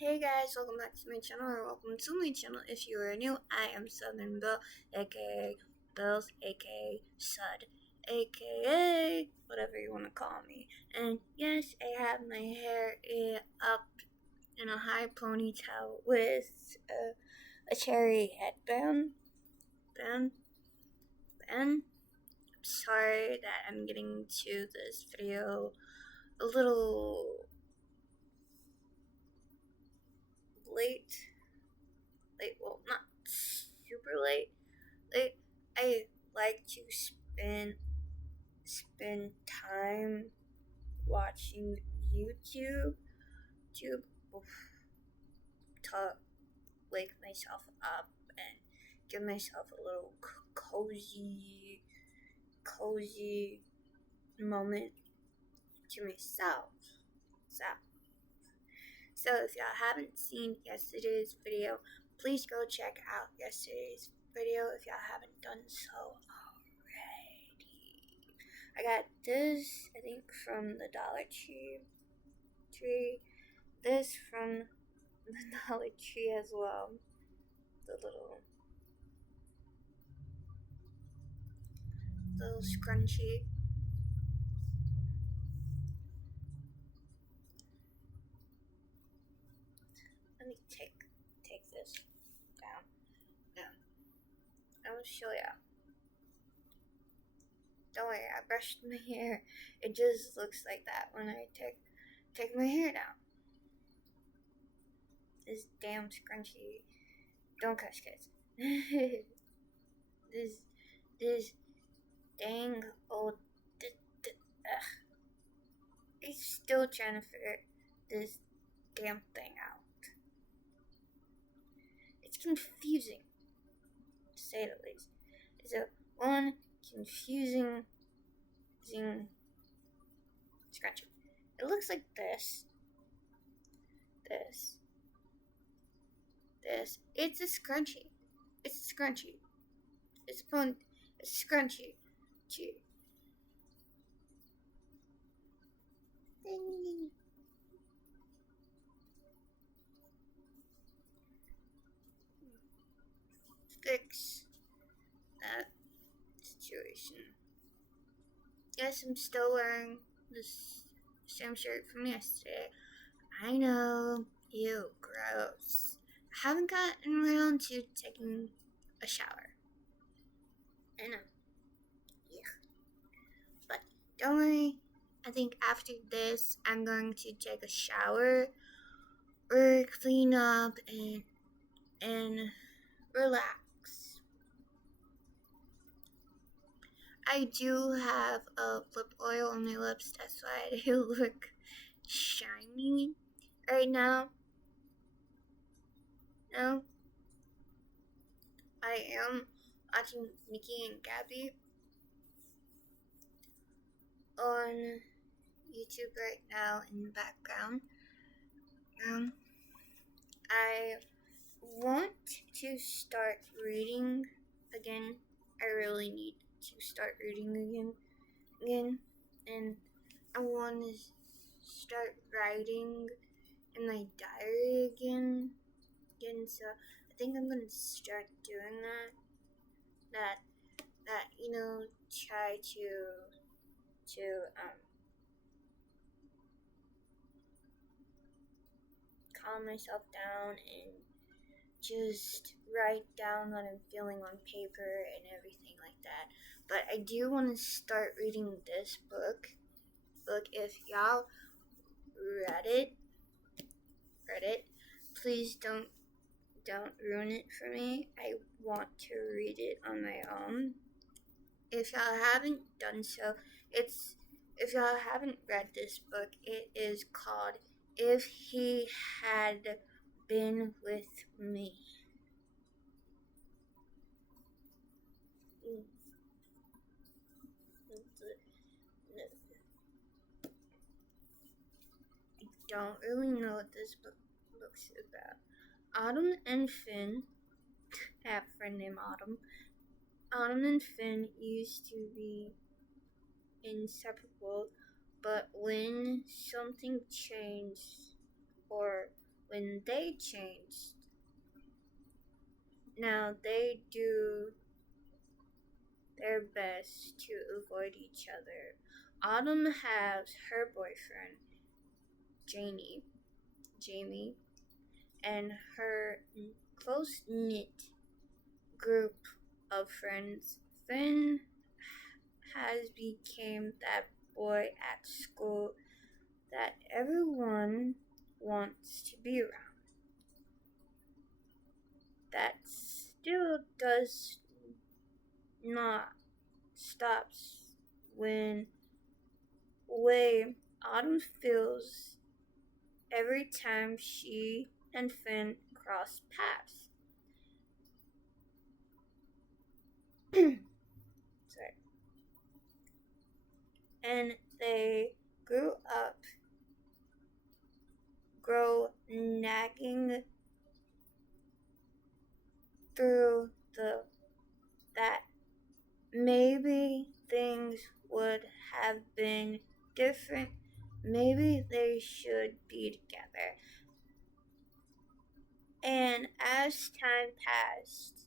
Hey guys, welcome back to my channel, or welcome to my channel if you are new. I am Southern Bill, aka Bills, aka Sud, aka whatever you want to call me. And yes, I have my hair up in a high ponytail with a cherry headband. I'm sorry that I'm getting to this video a little late. Well, not super late. I like to spend time watching YouTube to wake myself up and give myself a little cozy moment to myself. So if y'all haven't seen yesterday's video, please go check out yesterday's video if y'all haven't done so already. I got this, I think, from the Dollar Tree. This from the Dollar Tree as well. The little scrunchie. Let me take this down. I will show ya. Don't worry, I brushed my hair. It just looks like that when I take my hair down. This damn scrunchie. Don't cuss, kids. this dang old. I'm still trying to figure this damn thing out. It's confusing, to say the least. It's a one confusing scrunchie. It looks like this. It's a scrunchie. It's a scrunchie. It's a scrunchie. Fix that situation. Yes, I'm still wearing this same shirt from yesterday. I know, ew, gross. I haven't gotten around to taking a shower. I know. Yeah. But don't worry. I think after this, I'm going to take a shower or clean up and relax. I do have a lip oil on my lips. That's why they look shiny right now. No, I am watching Nikki and Gabby on YouTube right now in the background. I want to start reading again. I really need to start reading again, and I want to start writing in my diary again. So I think I'm gonna start doing that. Try to calm myself down and just write down what I'm feeling on paper and everything like that. But I do want to start reading this book. If y'all read it, please don't ruin it for me. I want to read it on my own. If y'all haven't done so, if y'all haven't read this book, it is called If He Had Been With Me. I don't really know what this book's about. Autumn and Finn, I have a friend named Autumn. Autumn and Finn used to be inseparable, but when something changed, or when they changed. Now they do their best to avoid each other. Autumn has her boyfriend, Jamie, and her close-knit group of friends. Finn has become that boy at school that everyone wants to be around. That still does not stop when way Autumn feels every time she and Finn cross paths. Sorry. And they grow nagging through that maybe things would have been different. Maybe they should be together. And as time passed,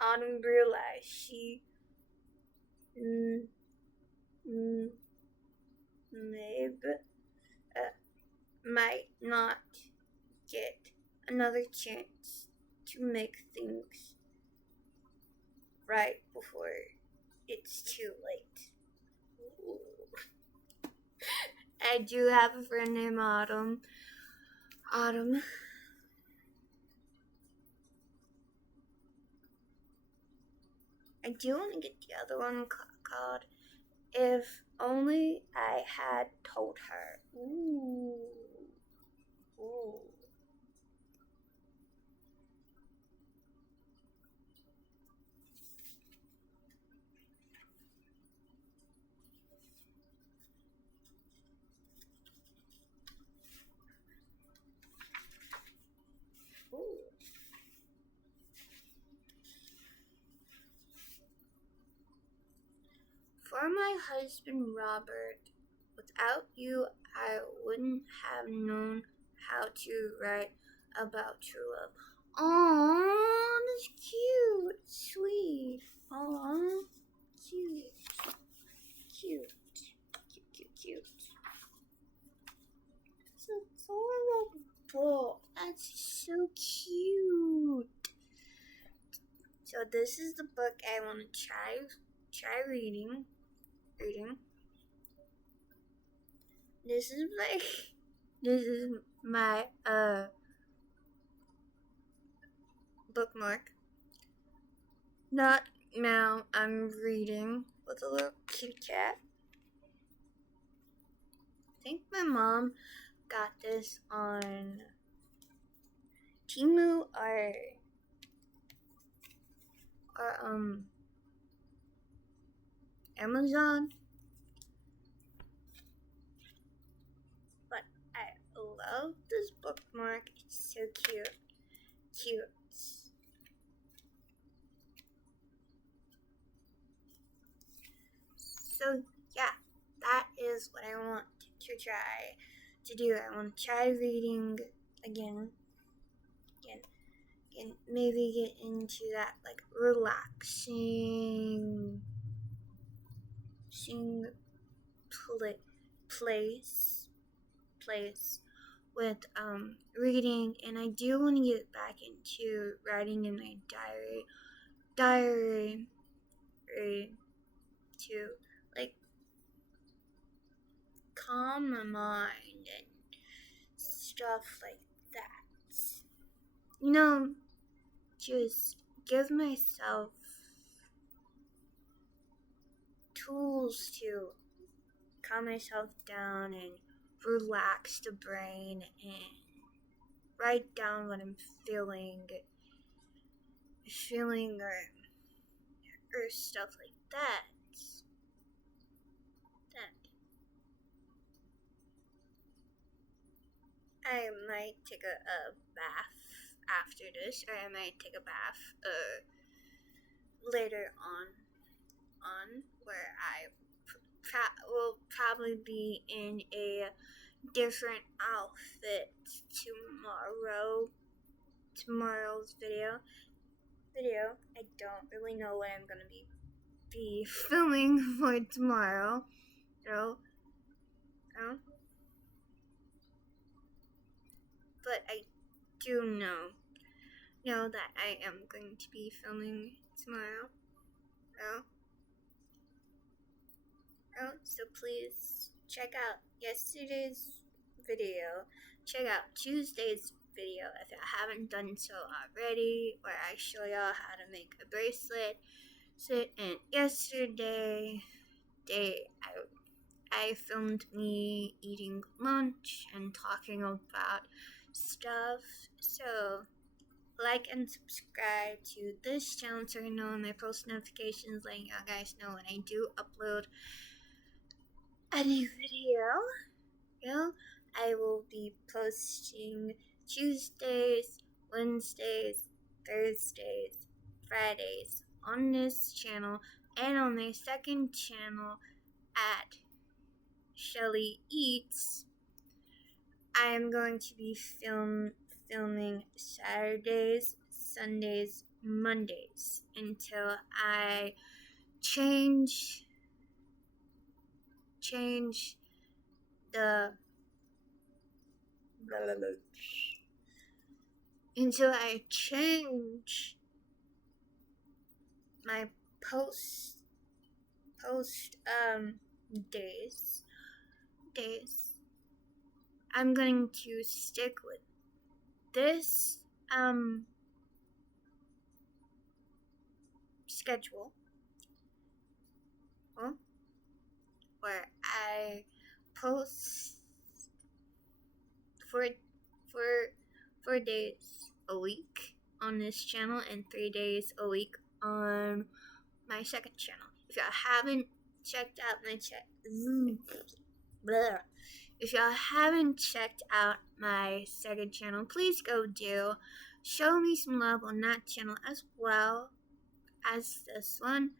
Autumn realized she maybe might not get another chance to make things right before it's too late. Ooh. I do have a friend named Autumn. I do want to get the other one called If Only I Had Told Her. Ooh. For my husband Robert, without you I wouldn't have known how to write about true love. Aww, that's cute, sweet. Aww, cute. It's adorable. That's so cute. So this is the book I want to try reading. This is my bookmark. Not now. I'm reading with a little kitty cat. I think my mom got this on Temu or Amazon. But I love this bookmark. It's so cute. So yeah, that is what I want to try to do. I want to try reading again, and maybe get into that like relaxing place with reading, and I do want to get back into writing in my diary to like calm my mind and stuff like that. You know, just give myself tools to calm myself down and relax the brain and write down what I'm feeling or stuff like that. I might take a bath after this, or I might take a bath later on where I will probably be in a different outfits tomorrow's video. I don't really know what I'm gonna be filming for tomorrow. No. But I do know that I am going to be filming tomorrow. So please check out yesterday's video. Check out Tuesday's video if you haven't done so already, where I show y'all how to make a bracelet. And yesterday, I filmed me eating lunch and talking about stuff. So like and subscribe to this channel so you know when I post notifications, letting you guys know when I do upload any video. I will be posting Tuesdays, Wednesdays, Thursdays, Fridays on this channel and on my second channel at Shelly Eats. I am going to be filming Saturdays, Sundays, Mondays until I change the until I change my post days. I'm going to stick with this schedule where I post 4 days a week on this channel and 3 days a week on my second channel. If y'all haven't checked out if y'all haven't checked out my second channel, please go do. Show me some love on that channel as well as this one.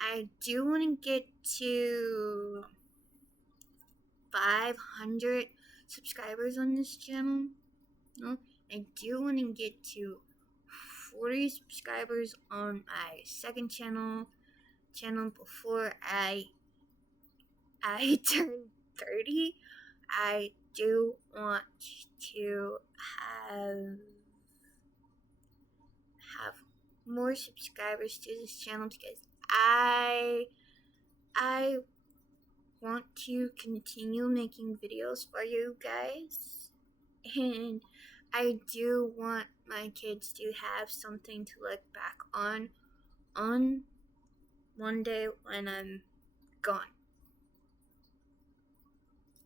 I do want to get to 500 subscribers on this channel. I do want to get to 40 subscribers on my second channel before I turn 30. I do want to have more subscribers to this channel because I want to continue making videos for you guys, and I do want my kids to have something to look back on one day when I'm gone.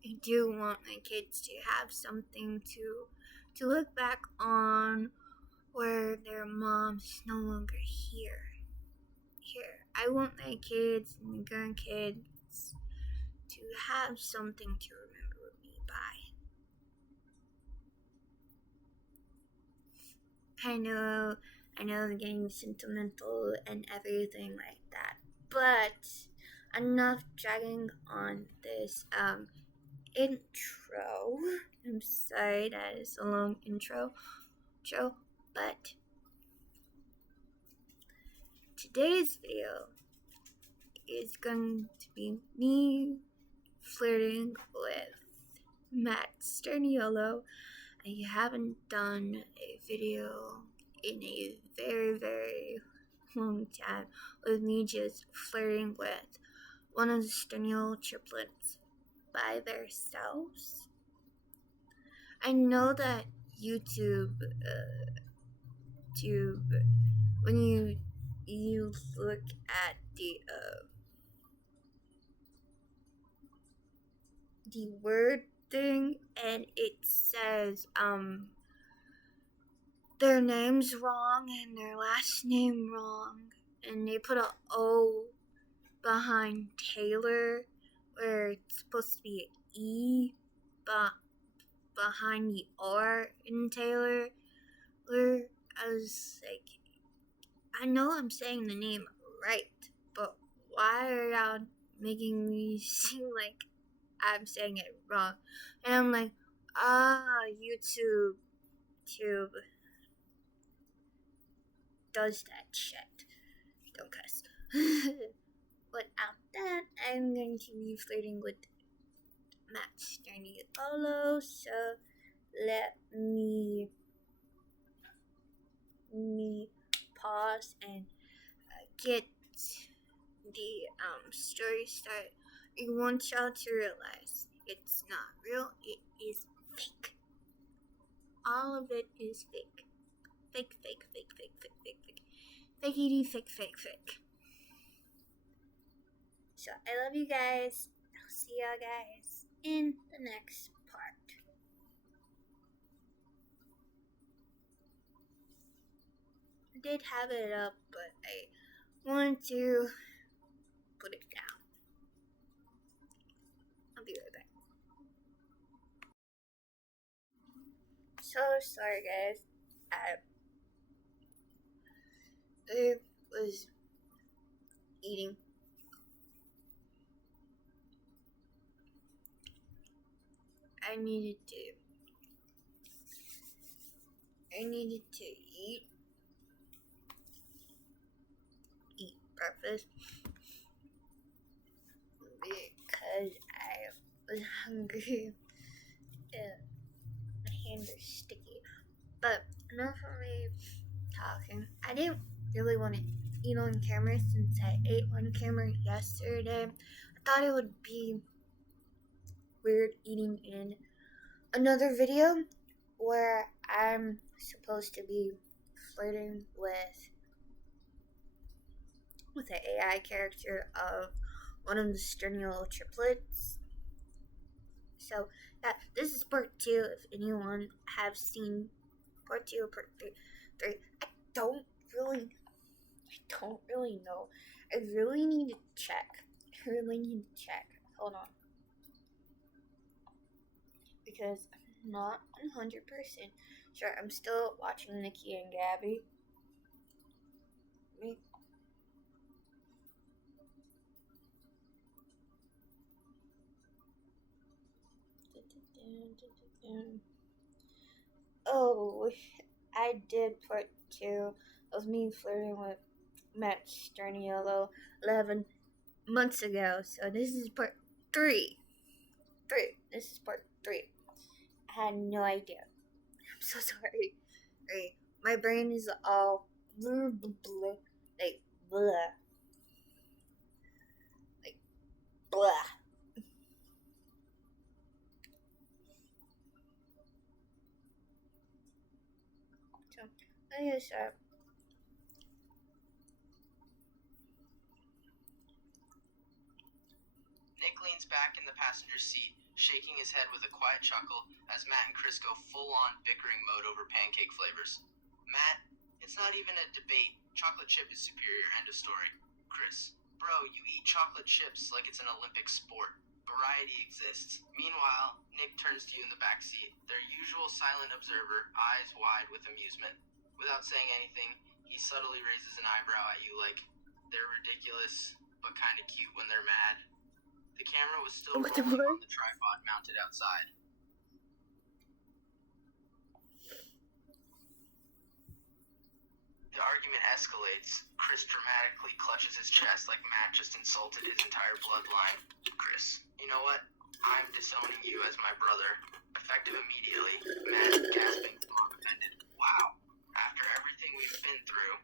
I do want my kids to have something to look back on where their mom's no longer here. I want my kids and grandkids to have something to remember me by. I know I'm getting sentimental and everything like that, but enough dragging on this intro. I'm sorry that is a long intro, but today's video is going to be me flirting with sturniolo. I haven't done a video in a very, very long time with me just flirting with one of the sturniolo triplets by themselves. I know that YouTube, when you look at the word thing and it says their name's wrong and their last name wrong, and they put a O behind Taylor where it's supposed to be an E behind the R in Taylor. Where I was like, I know I'm saying the name right, but why are y'all making me seem like I'm saying it wrong. And I'm like, YouTube does that shit. Don't cuss. Without that, I'm going to be flirting with Matt Sturniolo. So let me pause and get the story started. I want y'all to realize it's not real. It is fake. All of it is fake. Fake, fake, fake, fake, fake, fake, fake. Fakey, fake, fake, fake. So I love you guys. I'll see y'all guys in the next part. I did have it up, but I wanted to put it down. I'll be right back. So sorry, guys. I was eating. I needed to eat breakfast because I was hungry and my hands are sticky. But enough of me talking. I didn't really want to eat on camera since I ate on camera yesterday. I thought it would be weird eating in another video where I'm supposed to be flirting with the AI character of one of the sturniolo triplets. So yeah, this is part 2. If anyone have seen part 2 or part 3, I don't really know. I really need to check. Hold on. Because I'm not 100% sure. I'm still watching Nikki and Gabby. Oh, I did part 2 of me flirting with Matt Sturniolo 11 months ago. So this is part 3. This is part 3. I had no idea. I'm so sorry. Right. My brain is all like blah. Like blah. So, I guess Nick leans back in the passenger seat, shaking his head with a quiet chuckle as Matt and Chris go full-on bickering mode over pancake flavors. Matt, it's not even a debate. Chocolate chip is superior, end of story. Chris, bro, you eat chocolate chips like it's an Olympic sport. Variety exists. Meanwhile, Nick turns to you in the backseat, their usual silent observer, eyes wide with amusement. Without saying anything, he subtly raises an eyebrow at you like, they're ridiculous, but kinda cute when they're mad. The camera was still rolling on the tripod mounted outside. The argument escalates. Chris dramatically clutches his chest like Matt just insulted his entire bloodline. Chris, you know what? I'm disowning you as my brother. Effective immediately. Matt gasping, mock offended. Wow. After everything we've been through,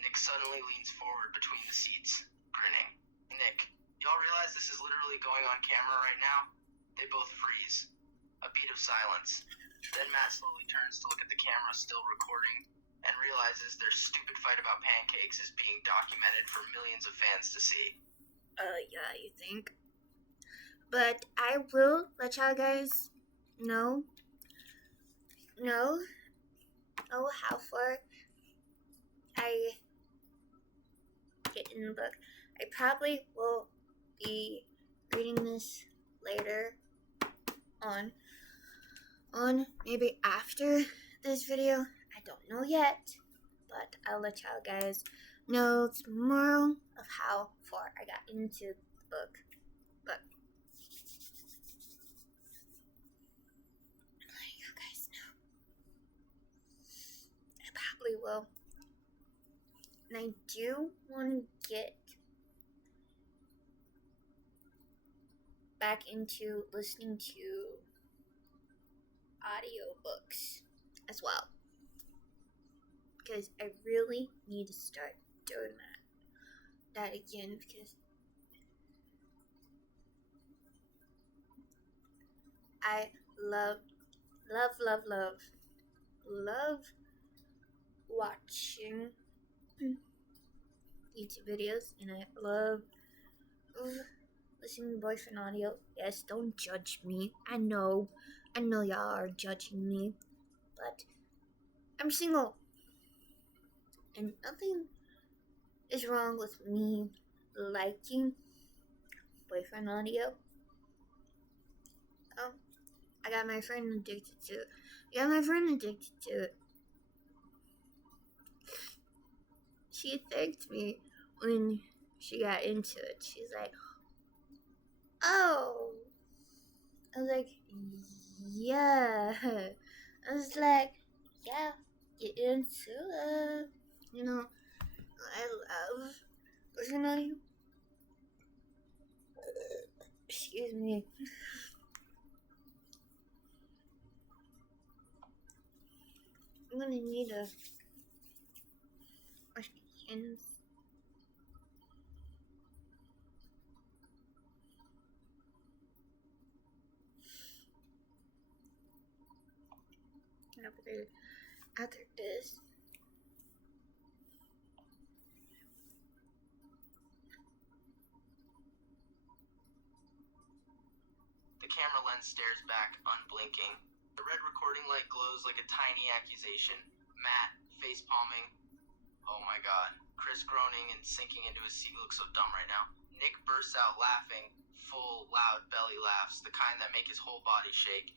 Nick suddenly leans forward between the seats, grinning. Nick, y'all realize this is literally going on camera right now? They both freeze. A beat of silence. Then Matt slowly turns to look at the camera still recording and realizes their stupid fight about pancakes is being documented for millions of fans to see. Yeah, you think? But I will let y'all guys know how far I get in the book. I probably will be reading this later on maybe after this video. I don't know yet, but I'll let y'all guys know tomorrow of how far I got into the book. probably will. And I do want to get back into listening to audiobooks as well. Because I really need to start doing that again, because I love watching YouTube videos, and I love listening to boyfriend audio. Yes, don't judge me. I know y'all are judging me, but I'm single, and nothing is wrong with me liking boyfriend audio. Oh, I got my friend addicted to it. She thanked me when she got into it. She's like, oh. I was like, yeah. I was like, yeah, get into it. You know, I love listening to you. Excuse me. I'm gonna need to wash my hands. After this, The camera lens stares back, unblinking. The red recording light glows like a tiny accusation. Matt, face palming. Oh my god. Chris groaning and sinking into his seat looks so dumb right now. Nick bursts out laughing, full, loud belly laughs, the kind that make his whole body shake.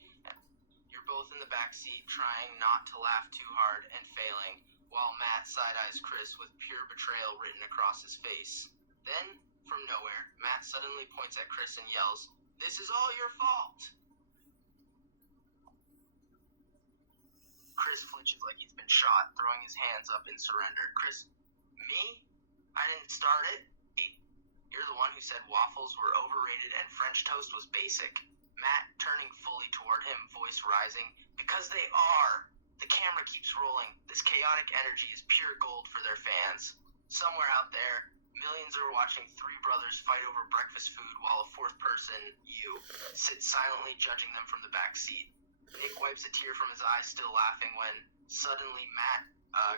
You're both in the back seat, trying not to laugh too hard and failing, while Matt side-eyes Chris with pure betrayal written across his face. Then, from nowhere, Matt suddenly points at Chris and yells, "This is all your fault!" Chris flinches like he's been shot, throwing his hands up in surrender. Chris, me? I didn't start it. You're the one who said waffles were overrated and French toast was basic. Matt turning fully toward him, voice rising. Because they are! The camera keeps rolling. This chaotic energy is pure gold for their fans. Somewhere out there, millions are watching three brothers fight over breakfast food while a fourth person, you, sits silently judging them from the back seat. Nick wipes a tear from his eye, still laughing, when suddenly Matt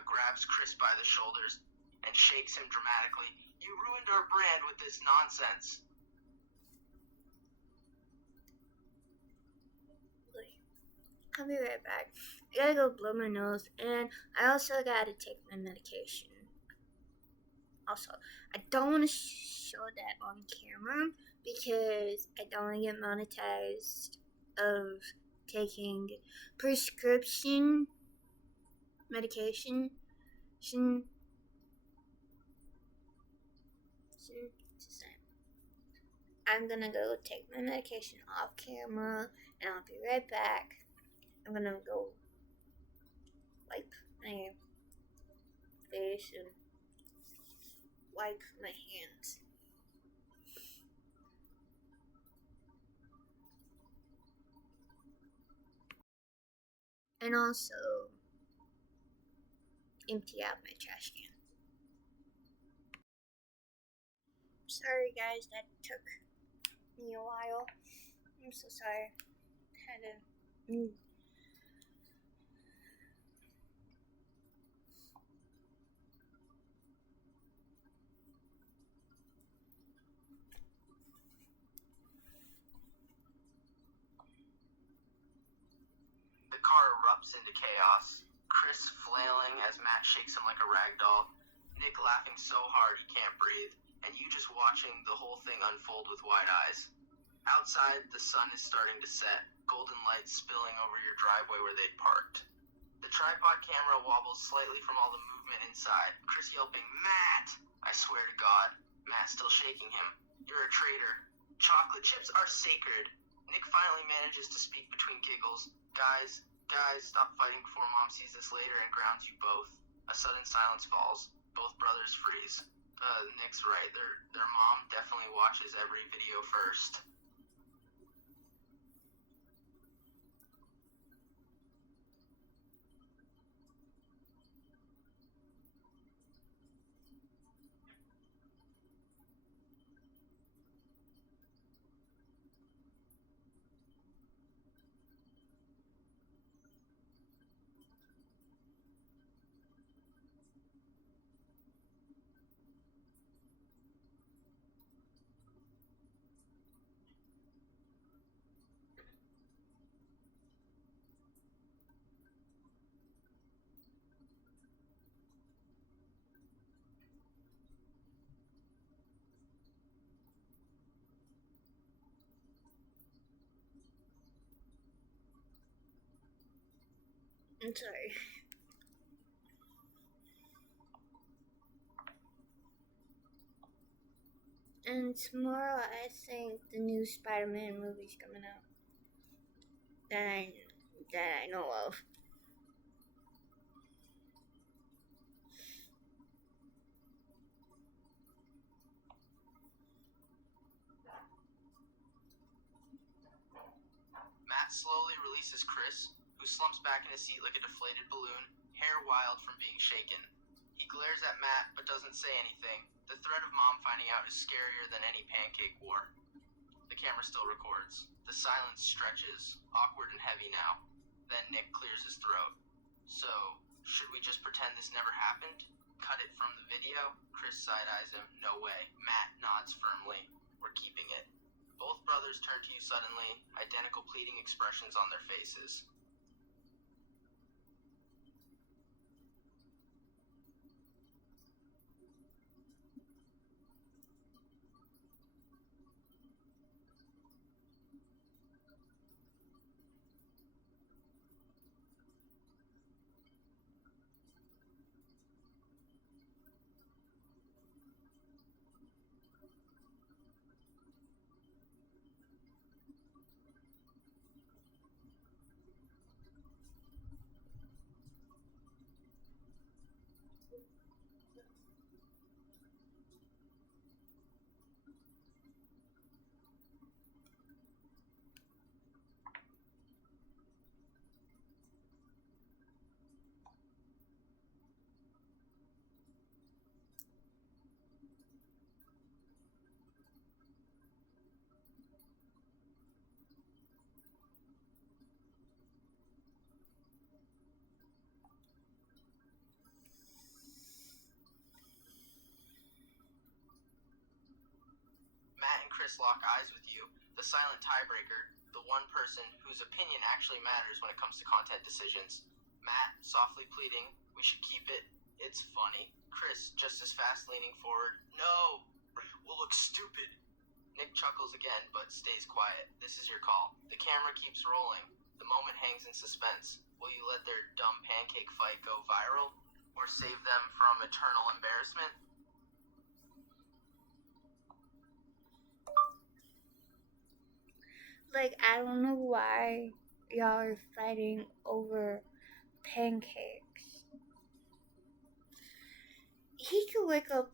grabs Chris by the shoulders and shakes him dramatically. You ruined our brand with this nonsense. I'll be right back. I gotta go blow my nose, and I also gotta take my medication. Also, I don't want to show that on camera because I don't want to get monetized of taking prescription medication. I'm gonna go take my medication off camera, and I'll be right back. I'm gonna go wipe my face and wipe my hands. And also empty out my trash can. Sorry guys, that took me a while. I'm so sorry. Had to The car erupts into chaos. Chris flailing as Matt shakes him like a rag doll. Nick laughing so hard he can't breathe. And you just watching the whole thing unfold with wide eyes. Outside, the sun is starting to set, golden light spilling over your driveway where they'd parked. The tripod camera wobbles slightly from all the movement inside. Chris yelping, "Matt!" I swear to God. Matt still shaking him. "You're a traitor. Chocolate chips are sacred." Nick finally manages to speak between giggles. Guys, stop fighting before Mom sees this later and grounds you both. A sudden silence falls. Both brothers freeze. Nick's right. Their mom definitely watches every video first. I'm sorry. And tomorrow, I think the new Spider-Man movie's coming out. That I know of. Matt slowly releases Chris, who slumps back in his seat like a deflated balloon, hair wild from being shaken. He glares at Matt but doesn't say anything. The threat of Mom finding out is scarier than any pancake war. The camera still records. The silence stretches, awkward and heavy now. Then Nick clears his throat. So, should we just pretend this never happened? Cut it from the video? Chris side-eyes him. No way. Matt nods firmly. We're keeping it. Both brothers turn to you suddenly, identical pleading expressions on their faces. Matt and Chris lock eyes with you, the silent tiebreaker, the one person whose opinion actually matters when it comes to content decisions. Matt, softly pleading, we should keep it. It's funny. Chris, just as fast, leaning forward. No! We'll look stupid. Nick chuckles again, but stays quiet. This is your call. The camera keeps rolling. The moment hangs in suspense. Will you let their dumb pancake fight go viral? Or save them from eternal embarrassment? Like, I don't know why y'all are fighting over pancakes. He could wake up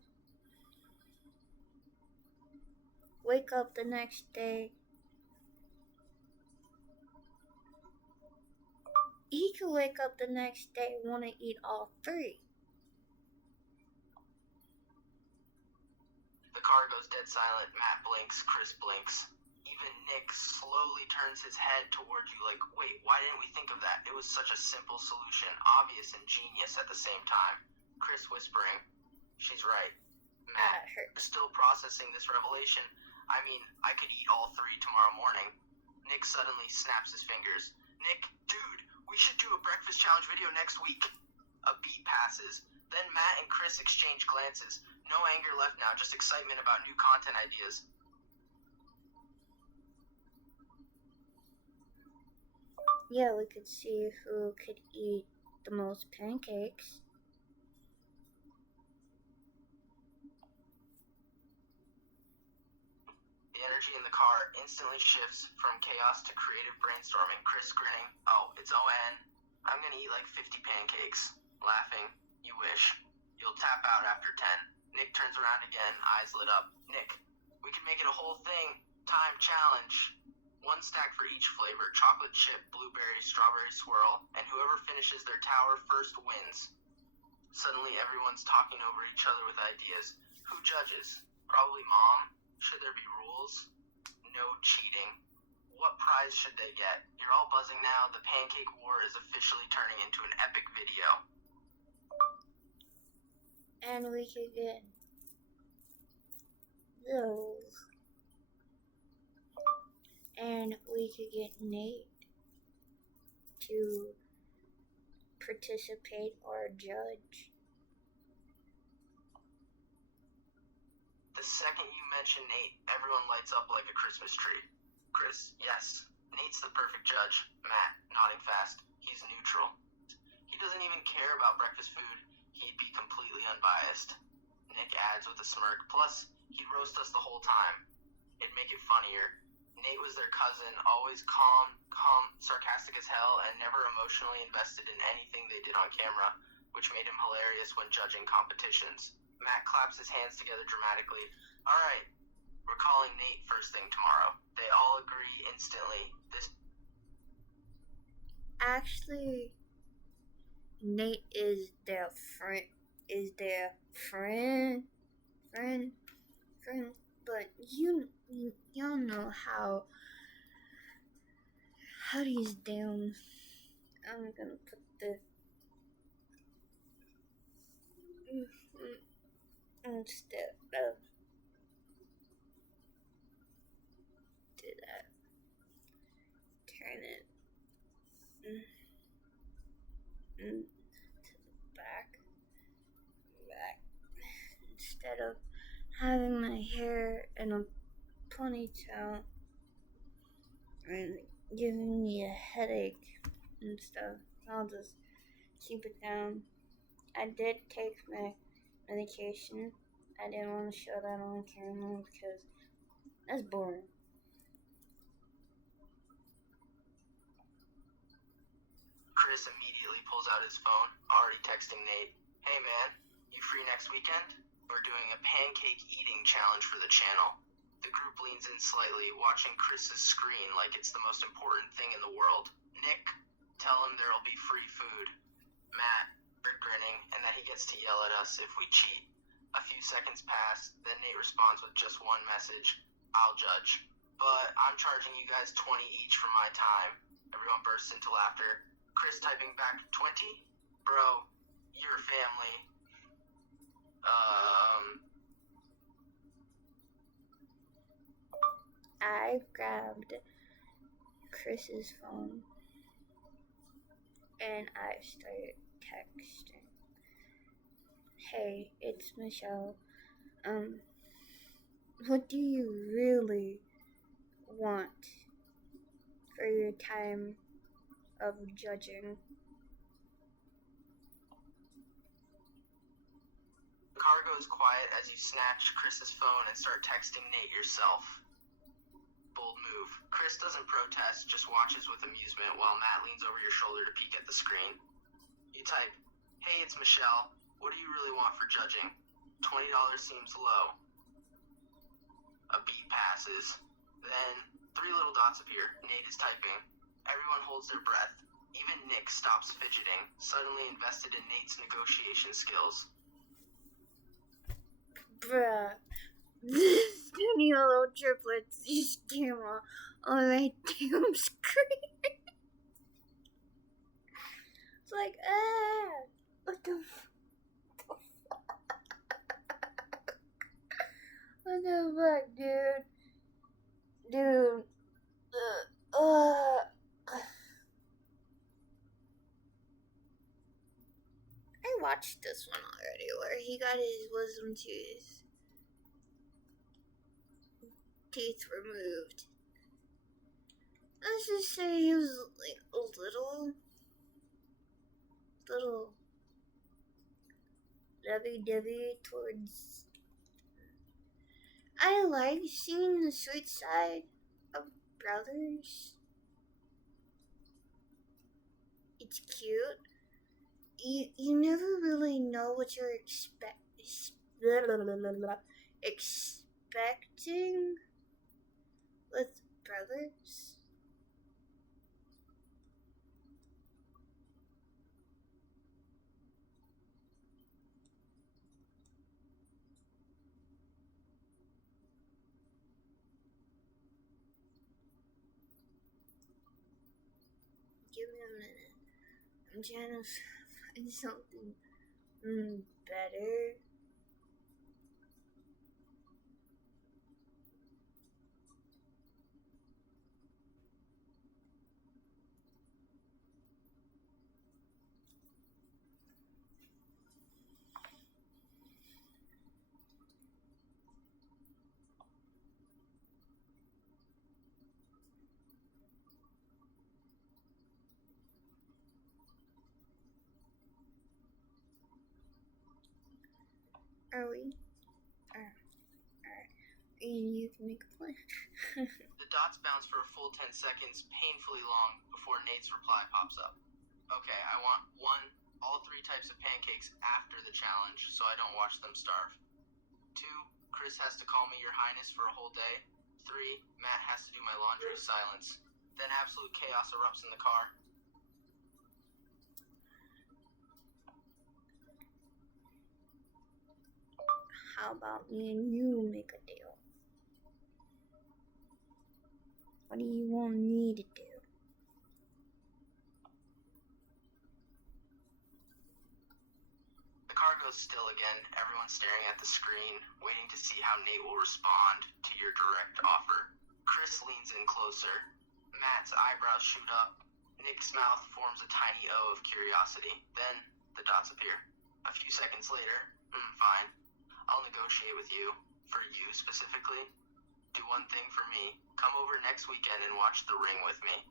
the next day. He could wake up the next day and want to eat all three. The car goes dead silent. Matt blinks. Chris blinks. Even Nick slowly turns his head toward you like, wait, why didn't we think of that? It was such a simple solution, obvious and genius at the same time. Chris whispering, she's right. Matt, still processing this revelation. I mean, I could eat all three tomorrow morning. Nick suddenly snaps his fingers. Nick, dude, we should do a breakfast challenge video next week. A beat passes. Then Matt and Chris exchange glances. No anger left now, just excitement about new content ideas. Yeah, we could see who could eat the most pancakes. The energy in the car instantly shifts from chaos to creative brainstorming. Chris grinning. Oh, it's ON. I'm gonna eat like 50 pancakes. Laughing. You wish. You'll tap out after 10. Nick turns around again, eyes lit up. Nick, we can make it a whole thing. Time challenge. 1 stack for each flavor. Chocolate chip, blueberry, strawberry swirl. And whoever finishes their tower first wins. Suddenly everyone's talking over each other with ideas. Who judges? Probably Mom. Should there be rules? No cheating. What prize should they get? You're all buzzing now. The pancake war is officially turning into an epic video. And we could get those. And we could get Nate to participate or judge. The second you mention Nate, everyone lights up like a Christmas tree. Chris, yes. Nate's the perfect judge. Matt, nodding fast. He's neutral. He doesn't even care about breakfast food. He'd be completely unbiased. Nick adds with a smirk. Plus, he'd roast us the whole time. It'd make it funnier. Nate was their cousin, always calm, sarcastic as hell, and never emotionally invested in anything they did on camera, which made him hilarious when judging competitions. Matt claps his hands together dramatically. All right, we're calling Nate first thing tomorrow. They all agree instantly. Actually, Nate is their friend. But y'all know how he's down. I'm gonna put the instead of do that. Turn it to the back. Instead of having my hair in a ponytail and giving me a headache and stuff, I'll just keep it down. I did take my medication. I didn't want to show that on camera because that's boring. Chris immediately pulls out his phone, already texting Nate. Hey man, you free next weekend? We're doing a pancake eating challenge for the channel. The group leans in slightly, watching Chris's screen like it's the most important thing in the world. Nick, tell him there'll be free food. Matt, grinning, and that he gets to yell at us if we cheat. A few seconds pass, then Nate responds with just one message. I'll judge. But I'm charging you guys 20 each for my time. Everyone bursts into laughter. Chris typing back 20? Bro, you're family. I grabbed Chris's phone and I started texting. Hey, it's Michelle. What do you really want for your time of judging? The car goes quiet as you snatch Chris's phone and start texting Nate yourself. Bold move. Chris doesn't protest, just watches with amusement while Matt leans over your shoulder to peek at the screen. You type, hey, it's Michelle. What do you really want for judging? $20 seems low. A beat passes. Then 3 little dots appear. Nate is typing. Everyone holds their breath. Even Nick stops fidgeting, suddenly invested in Nate's negotiation skills. Bruh, this sturniolo triplets just came on my damn screen. It's like, what the what the fuck, dude? Dude, I watched this one already where he got his wisdom teeth removed. Let's just say he was like a little lovey-dovey towards. I like seeing the sweet side of brothers. It's cute. you never really know what you're expecting with brothers. Give me a minute. I'm trying to find something better. Are we? Alright. You can make a plan. The dots bounce for a full 10 seconds, painfully long, before Nate's reply pops up. Okay, I want 1, all 3 types of pancakes after the challenge, so I don't watch them starve. 2, Chris has to call me Your Highness for a whole day. 3, Matt has to do my laundry. Silence. Then absolute chaos erupts in the car. How about me and you make a deal? What do you want me to do? The car goes still again, everyone staring at the screen, waiting to see how Nate will respond to your direct offer. Chris leans in closer. Matt's eyebrows shoot up. Nick's mouth forms a tiny O of curiosity. Then, the dots appear. A few seconds later, fine. I'll negotiate with you. For you specifically. Do one thing for me. Come over next weekend and watch The Ring with me.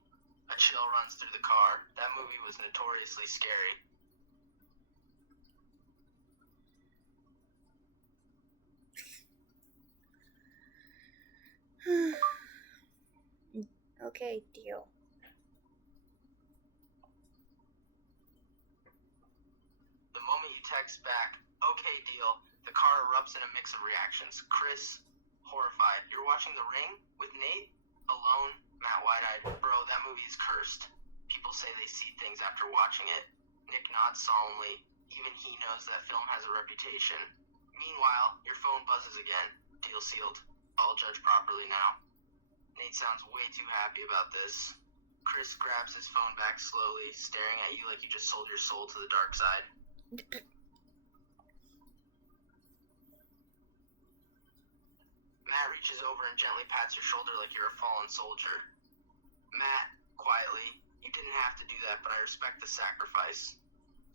A chill runs through the car. That movie was notoriously scary. Okay, deal. The moment you text back, okay, deal, the car erupts in a mix of reactions. Chris, horrified. You're watching The Ring? With Nate? Alone? Matt wide-eyed. Bro, that movie is cursed. People say they see things after watching it. Nick nods solemnly. Even he knows that film has a reputation. Meanwhile, your phone buzzes again. Deal sealed. I'll judge properly now. Nate sounds way too happy about this. Chris grabs his phone back slowly, staring at you like you just sold your soul to the dark side. Matt reaches over and gently pats your shoulder like you're a fallen soldier. Matt, quietly, you didn't have to do that, but I respect the sacrifice.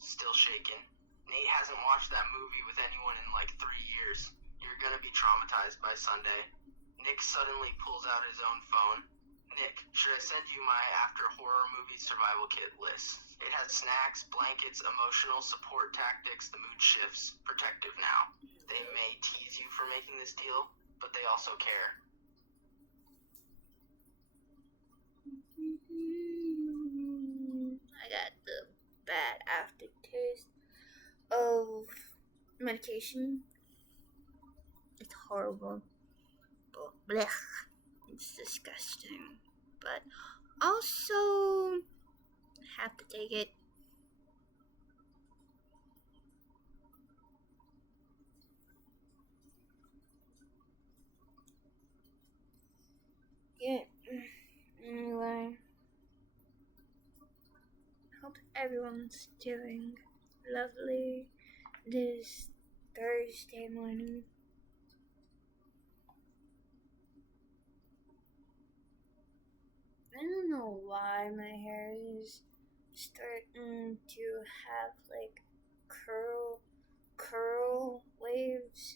Still shaken. Nate hasn't watched that movie with anyone in like 3 years. You're gonna be traumatized by Sunday. Nick suddenly pulls out his own phone. Nick, should I send you my after horror movie survival kit list? It has snacks, blankets, emotional support tactics, the mood shifts, protective now. They may tease you for making this deal, but they also care. I got the bad aftertaste of medication. It's horrible. Blech. It's disgusting. But also have to take it. Yeah. Anyway. Hope everyone's doing lovely this Thursday morning. I don't know why my hair is starting to have like curl waves.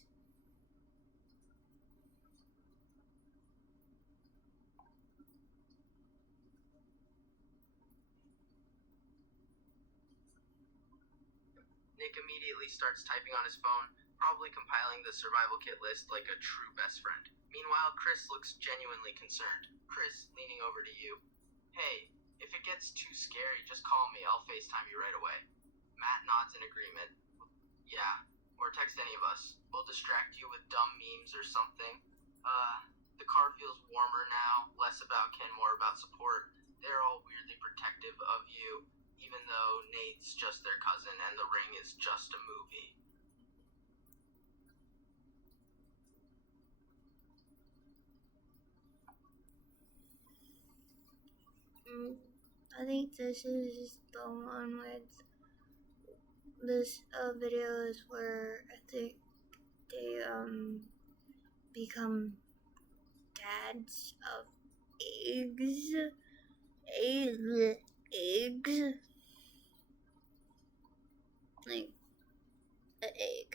Nick immediately starts typing on his phone, probably compiling the survival kit list like a true best friend. Meanwhile, Chris looks genuinely concerned. Chris, leaning over to you. Hey, if it gets too scary, just call me. I'll FaceTime you right away. Matt nods in agreement. Yeah, or text any of us. We'll distract you with dumb memes or something. The car feels warmer now, less about Ken, more about support. They're all weirdly protective of you, even though Nate's just their cousin and the ring is just a movie. I think this is the one with this video is where I think they become dads of eggs. Like an egg.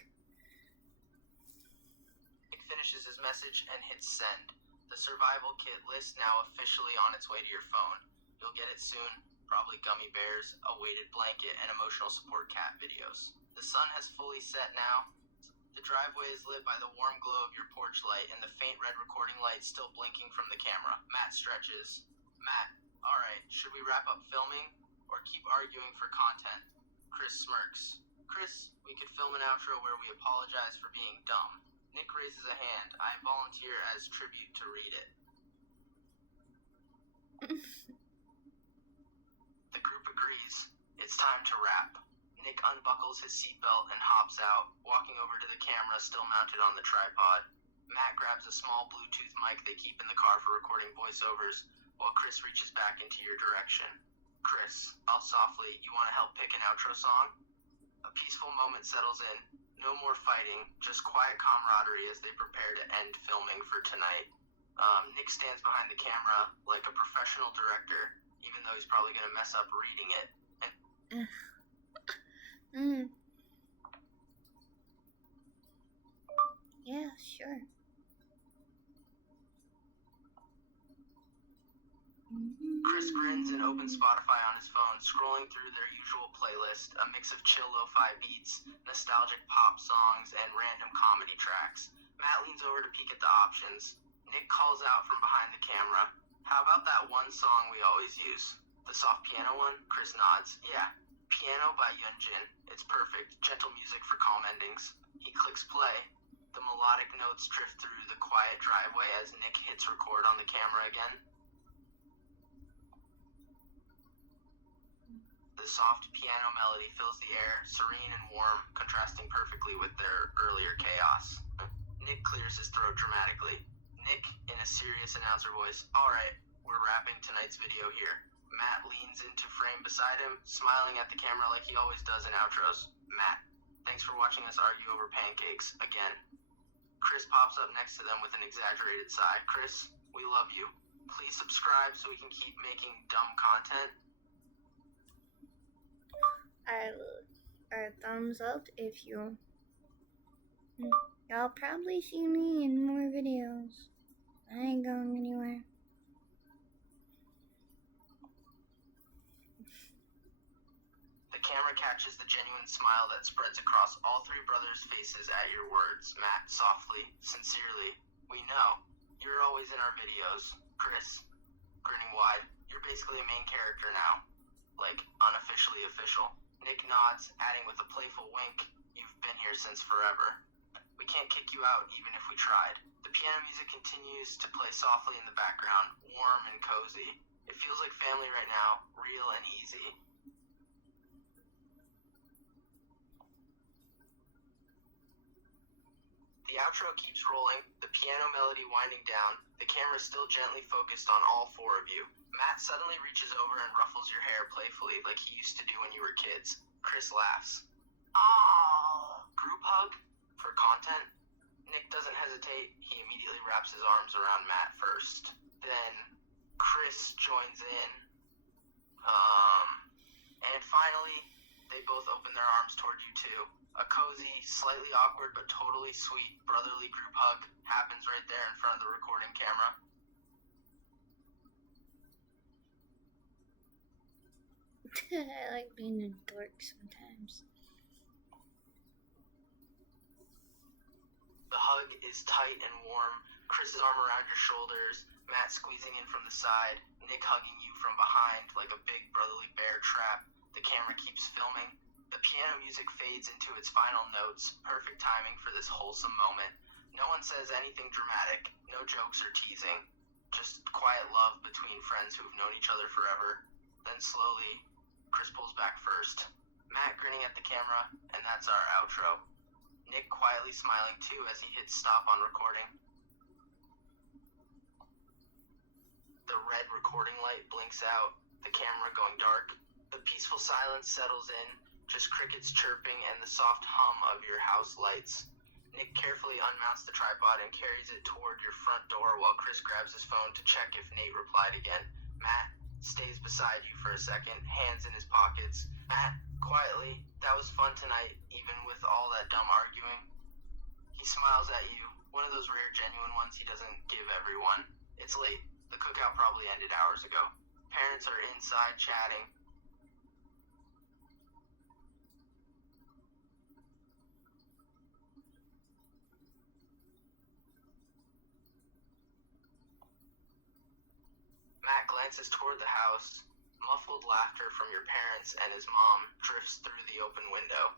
Nick finishes his message and hits send. The survival kit list now officially on its way to your phone. You'll get it soon. Probably gummy bears, a weighted blanket, and emotional support cat videos. The sun has fully set now. The driveway is lit by the warm glow of your porch light and the faint red recording light still blinking from the camera. Matt stretches. Matt, alright, should we wrap up filming or keep arguing for content? Chris smirks. Chris, we could film an outro where we apologize for being dumb. Nick raises a hand. I volunteer as tribute to read it. The group agrees. It's time to wrap. Nick unbuckles his seatbelt and hops out, walking over to the camera still mounted on the tripod. Matt grabs a small Bluetooth mic they keep in the car for recording voiceovers, while Chris reaches back into your direction. Chris, I'll softly, you want to help pick an outro song? A peaceful moment settles in. No more fighting, just quiet camaraderie as they prepare to end filming for tonight. Nick stands behind the camera like a professional director, even though he's probably going to mess up reading it. Yeah, sure. Chris grins and opens Spotify on his phone, scrolling through their usual playlist, a mix of chill lo-fi beats, nostalgic pop songs, and random comedy tracks. Matt leans over to peek at the options. Nick calls out from behind the camera. How about that one song we always use? The soft piano one? Chris nods. Yeah, Piano by Yunjin. It's perfect. Gentle music for calm endings. He clicks play. The melodic notes drift through the quiet driveway as Nick hits record on the camera again. The soft piano melody fills the air, serene and warm, contrasting perfectly with their earlier chaos. Nick clears his throat dramatically. Nick, in a serious announcer voice, alright, we're wrapping tonight's video here. Matt leans into frame beside him, smiling at the camera like he always does in outros. Matt, thanks for watching us argue over pancakes, again. Chris pops up next to them with an exaggerated sigh. Chris, we love you. Please subscribe so we can keep making dumb content. Or thumbs up if you. Y'all probably see me in more videos. I ain't going anywhere. The camera catches the genuine smile that spreads across all three brothers' faces at your words. Matt, softly, sincerely, we know. You're always in our videos. Chris, grinning wide, you're basically a main character now. Like, unofficially official. Nick nods, adding with a playful wink, you've been here since forever. We can't kick you out, even if we tried. The piano music continues to play softly in the background, warm and cozy. It feels like family right now, real and easy. The outro keeps rolling, the piano melody winding down, the camera still gently focused on all four of you. Matt suddenly reaches over and ruffles your hair playfully like he used to do when you were kids. Chris laughs. Oh, group hug? For content? Nick doesn't hesitate. He immediately wraps his arms around Matt first. Then Chris joins in. And finally, they both open their arms toward you too. A cozy, slightly awkward but totally sweet brotherly group hug happens right there in front of the recording camera. I like being a dork sometimes. The hug is tight and warm, Chris's arm around your shoulders, Matt squeezing in from the side, Nick hugging you from behind like a big brotherly bear trap. The camera keeps filming. The piano music fades into its final notes, perfect timing for this wholesome moment. No one says anything dramatic, no jokes or teasing, just quiet love between friends who've known each other forever. Then slowly, Chris pulls back first, Matt grinning at the camera, and that's our outro. Nick quietly smiling too as he hits stop on recording. The red recording light blinks out, the camera going dark. The peaceful silence settles in, just crickets chirping and the soft hum of your house lights. Nick carefully unmounts the tripod and carries it toward your front door while Chris grabs his phone to check if Nate replied again. Matt stays beside you for a second, hands in his pockets. Matt, quietly, that was fun tonight, even with all that dumb arguing. He smiles at you, one of those rare genuine ones he doesn't give everyone. It's late. The cookout probably ended hours ago. Parents are inside chatting. Matt glances toward the house. Muffled laughter from your parents and his mom drifts through the open window.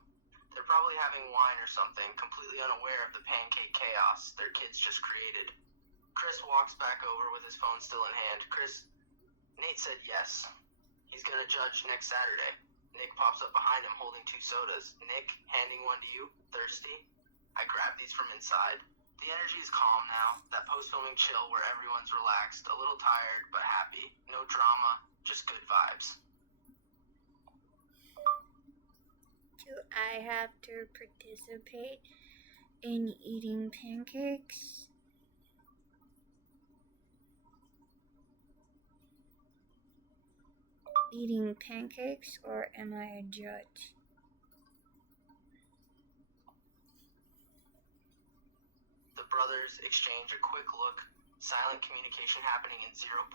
They're probably having wine or something, completely unaware of the pancake chaos their kids just created. Chris walks back over with his phone still in hand. Chris, Nate said yes. He's gonna judge next Saturday. Nick pops up behind him holding 2 sodas. Nick, handing one to you. Thirsty? I grab these from inside. The energy is calm now, that post-filming chill where everyone's relaxed, a little tired but happy. No drama, just good vibes. Do I have to participate in eating pancakes? Eating pancakes, or am I a judge? The brothers exchange a quick look, silent communication happening in 0.2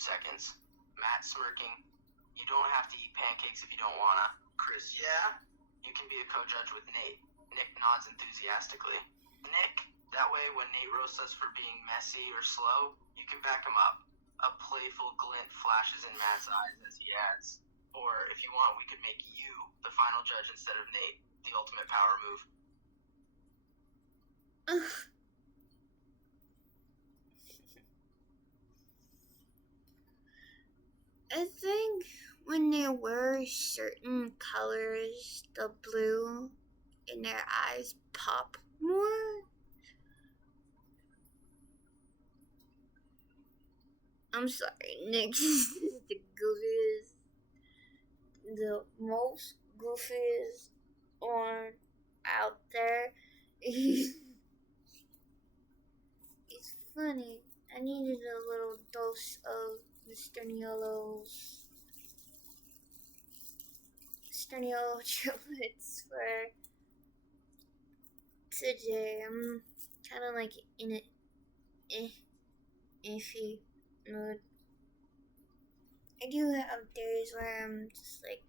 seconds. Matt smirking, you don't have to eat pancakes if you don't wanna. Chris, yeah? You can be a co-judge with Nate. Nick nods enthusiastically. Nick, that way when Nate roasts us for being messy or slow, you can back him up. A playful glint flashes in Matt's eyes as he adds, or if you want, we could make you the final judge instead of Nate. The ultimate power move. I think when they wear certain colors, the blue in their eyes pop more. I'm sorry, Nick is the goofiest, the most goofiest one out there. It's funny. I needed a little dose of the sturniolo chocolates for today. I'm kind of like in an iffy mood. I do have days where I'm just like,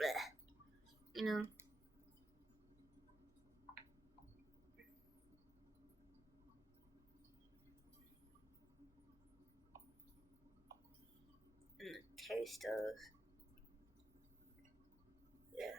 bleh, you know. And the taste of, yeah.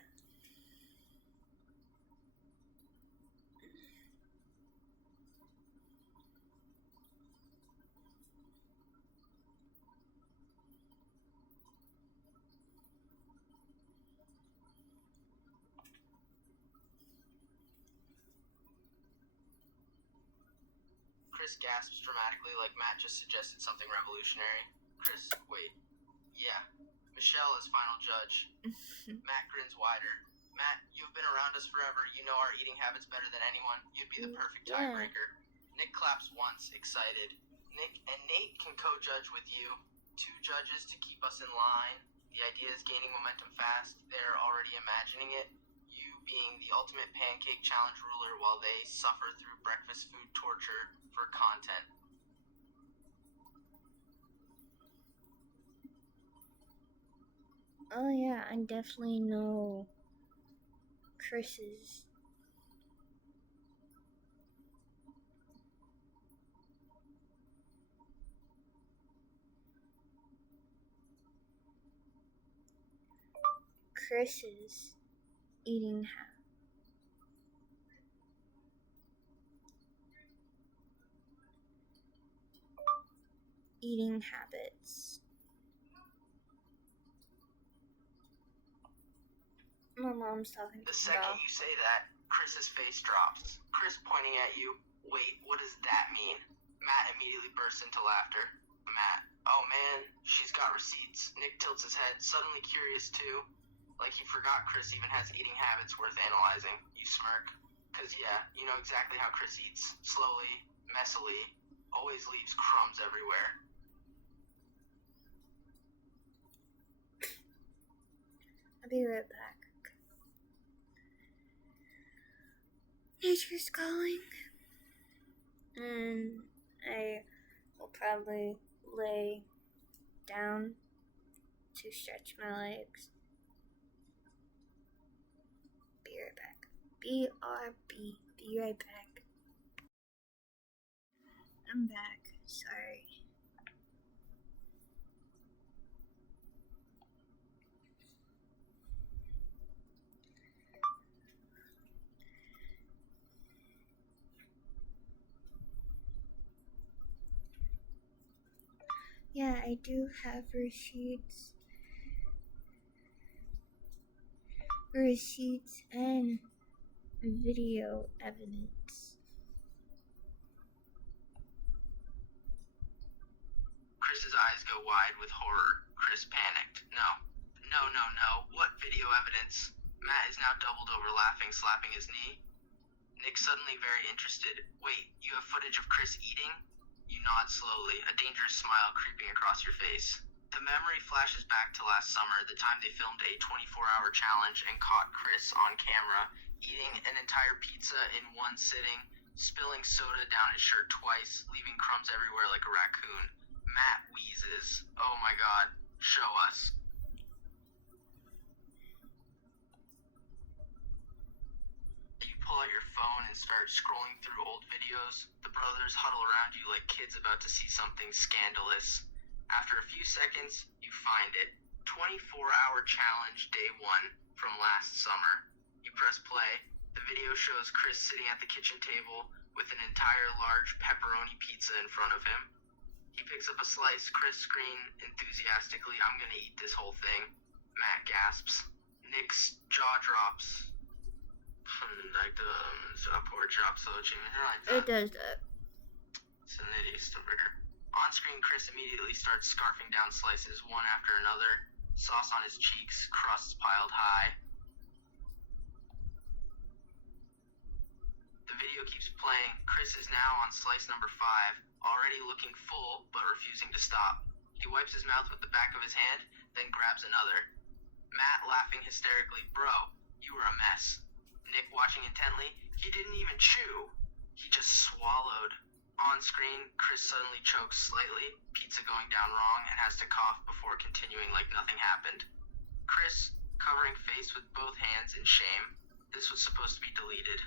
Chris gasps dramatically like Matt just suggested something revolutionary. Chris, wait. Yeah. Michelle is final judge. Matt grins wider. Matt, you've been around us forever. You know our eating habits better than anyone. You'd be the perfect tiebreaker. Nick claps once, excited. Nick and Nate can co-judge with you. 2 judges to keep us in line. The idea is gaining momentum fast. They're already imagining it. You being the ultimate pancake challenge ruler while they suffer through breakfast food torture for content. Oh yeah, I definitely know Chris's. Chris's eating habits. My mom's talking to The me second about. you say that, Chris's face drops. Chris pointing at you. Wait, what does that mean? Matt immediately bursts into laughter. Matt, oh man, she's got receipts. Nick tilts his head, suddenly curious too. Like he forgot Chris even has eating habits worth analyzing. You smirk. Cause yeah, you know exactly how Chris eats. Slowly, messily, always leaves crumbs everywhere. I'll be right back. Nature's calling. And I will probably lay down to stretch my legs. Be right back. BRB. Be right back. I'm back. Sorry. Yeah, I do have receipts and video evidence. Chris's eyes go wide with horror. Chris panicked. No. What video evidence? Matt is now doubled over laughing, slapping his knee. Nick suddenly very interested. Wait, you have footage of Chris eating? You nod slowly, a dangerous smile creeping across your face. The memory flashes back to last summer, the time they filmed a 24-hour challenge and caught Chris on camera, eating an entire pizza in one sitting, spilling soda down his shirt twice, leaving crumbs everywhere like a raccoon. Matt wheezes. Oh my god, show us. You pull out your phone and start scrolling through old videos. The brothers huddle around you like kids about to see something scandalous. After a few seconds, you find it. 24-hour challenge day 1 from last summer. You press play. The video shows Chris sitting at the kitchen table with an entire large pepperoni pizza in front of him. He picks up a slice. Chris screams enthusiastically, "I'm gonna eat this whole thing." Matt gasps. Nick's jaw drops. It does that. On screen, Chris immediately starts scarfing down slices one after another, sauce on his cheeks, crusts piled high. The video keeps playing. Chris is now on slice number 5, already looking full but refusing to stop. He wipes his mouth with the back of his hand, then grabs another. Matt laughing hysterically, "Bro, you were a mess." Nick watching intently, "He didn't even chew. He just swallowed." On screen, Chris suddenly chokes slightly, pizza going down wrong, and has to cough before continuing like nothing happened. Chris, covering face with both hands in shame. This was supposed to be deleted.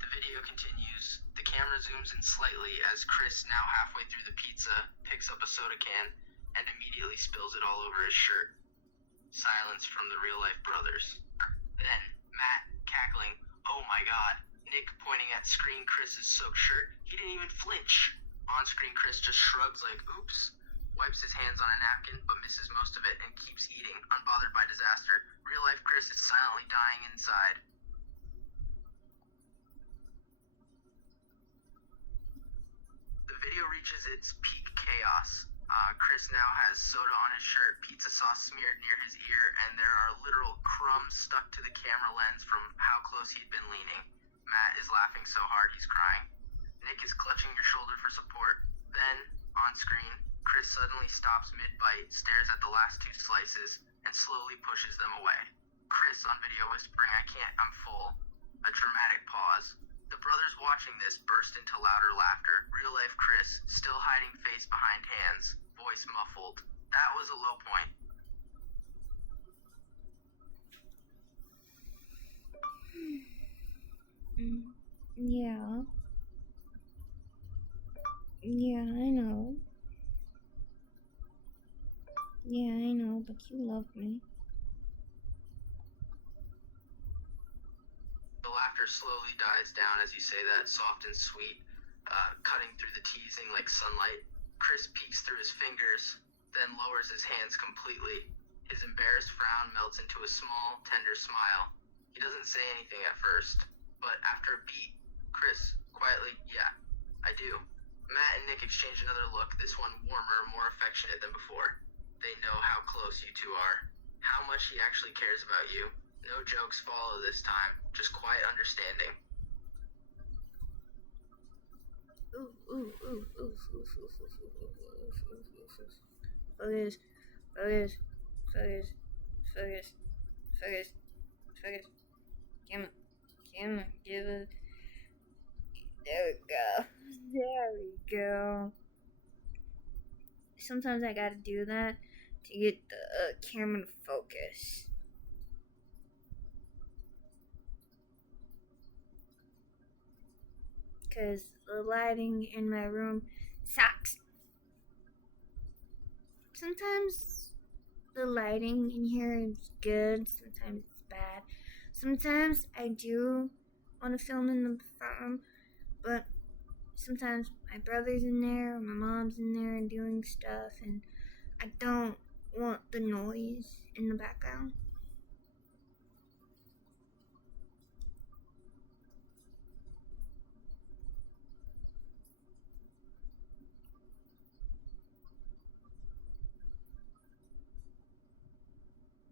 The video continues. The camera zooms in slightly as Chris, now halfway through the pizza, picks up a soda can and immediately spills it all over his shirt. Silence from the real-life brothers. Then, Matt, cackling, "Oh my god." Nick pointing at screen Chris's soaked shirt. He didn't even flinch. On screen, Chris just shrugs like, "Oops." Wipes his hands on a napkin, but misses most of it and keeps eating, unbothered by disaster. Real-life Chris is silently dying inside. The video reaches its peak chaos. Chris now has soda on his shirt, pizza sauce smeared near his ear, and there are literal crumbs stuck to the camera lens from how close he'd been leaning. Matt is laughing so hard he's crying. Nick is clutching your shoulder for support. Then, on screen, Chris suddenly stops mid-bite, stares at the last 2 slices, and slowly pushes them away. Chris on video whispering, "I can't, I'm full." A dramatic pause. The brothers watching this burst into louder laughter. Real-life Chris, still hiding face behind hands, voice muffled. That was a low point. Yeah. Yeah, I know. Yeah, I know, but you love me. The laughter slowly dies down as you say that, soft and sweet, cutting through the teasing like sunlight. Chris peeks through his fingers, then lowers his hands completely. His embarrassed frown melts into a small, tender smile. He doesn't say anything at first, but after a beat, Chris, quietly, yeah, I do. Matt and Nick exchange another look, this one warmer, more affectionate than before. They know how close you two are, how much he actually cares about you. No jokes follow this time, just quiet understanding. Focus, focus, focus, focus, focus, focus. Camera, give it. There we go. There we go. Sometimes I gotta do that to get the camera to focus. Because the lighting in my room sucks. Sometimes the lighting in here is good, sometimes it's bad. Sometimes I do want to film in the front room, but sometimes my brother's in there or my mom's in there and doing stuff, and I don't want the noise in the background.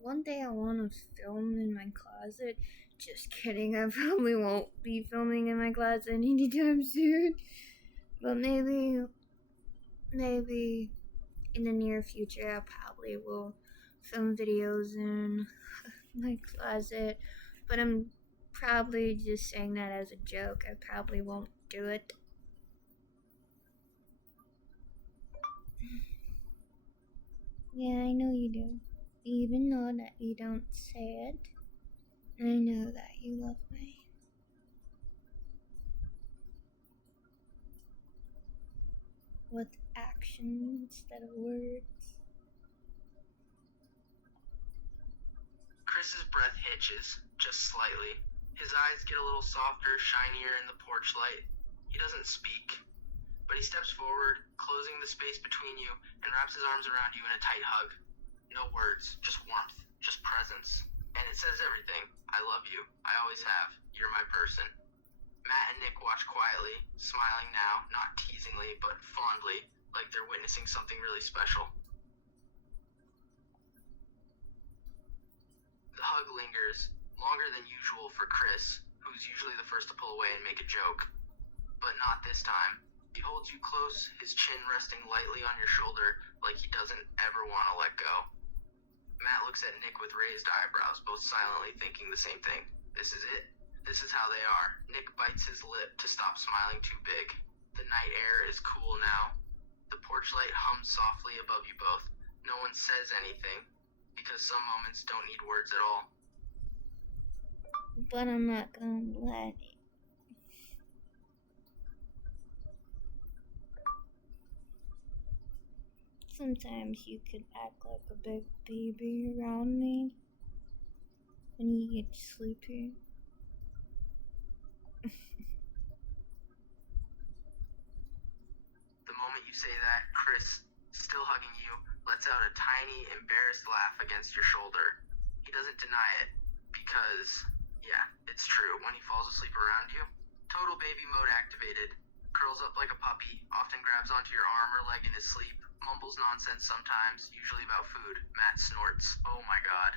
One day I want to film in my closet. Just kidding, I probably won't be filming in my closet anytime soon. But maybe in the near future I probably will film videos in my closet. But I'm probably just saying that as a joke. I probably won't do it. Yeah, I know you do. Even though that you don't say it, I know that you love me. With action instead of words. Chris's breath hitches, just slightly. His eyes get a little softer, shinier in the porch light. He doesn't speak, but he steps forward, closing the space between you, and wraps his arms around you in a tight hug. No words, just warmth, just presence. And it says everything. I love you. I always have. You're my person. Matt and Nick watch quietly, smiling now, not teasingly, but fondly, like they're witnessing something really special. The hug lingers, longer than usual for Chris, who's usually the first to pull away and make a joke. But not this time. He holds you close, his chin resting lightly on your shoulder, like he doesn't ever want to let go. Matt looks at Nick with raised eyebrows, both silently thinking the same thing. This is it. This is how they are. Nick bites his lip to stop smiling too big. The night air is cool now. The porch light hums softly above you both. No one says anything, because some moments don't need words at all. But I'm not gonna let it. Sometimes you could act like a big baby around me when you get sleepy. The moment you say that, Chris, still hugging you, lets out a tiny, embarrassed laugh against your shoulder. He doesn't deny it, because, yeah, it's true. When he falls asleep around you, total baby mode activated. Curls up like a puppy, often grabs onto your arm or leg in his sleep, mumbles nonsense sometimes, usually about food. Matt snorts. Oh my god.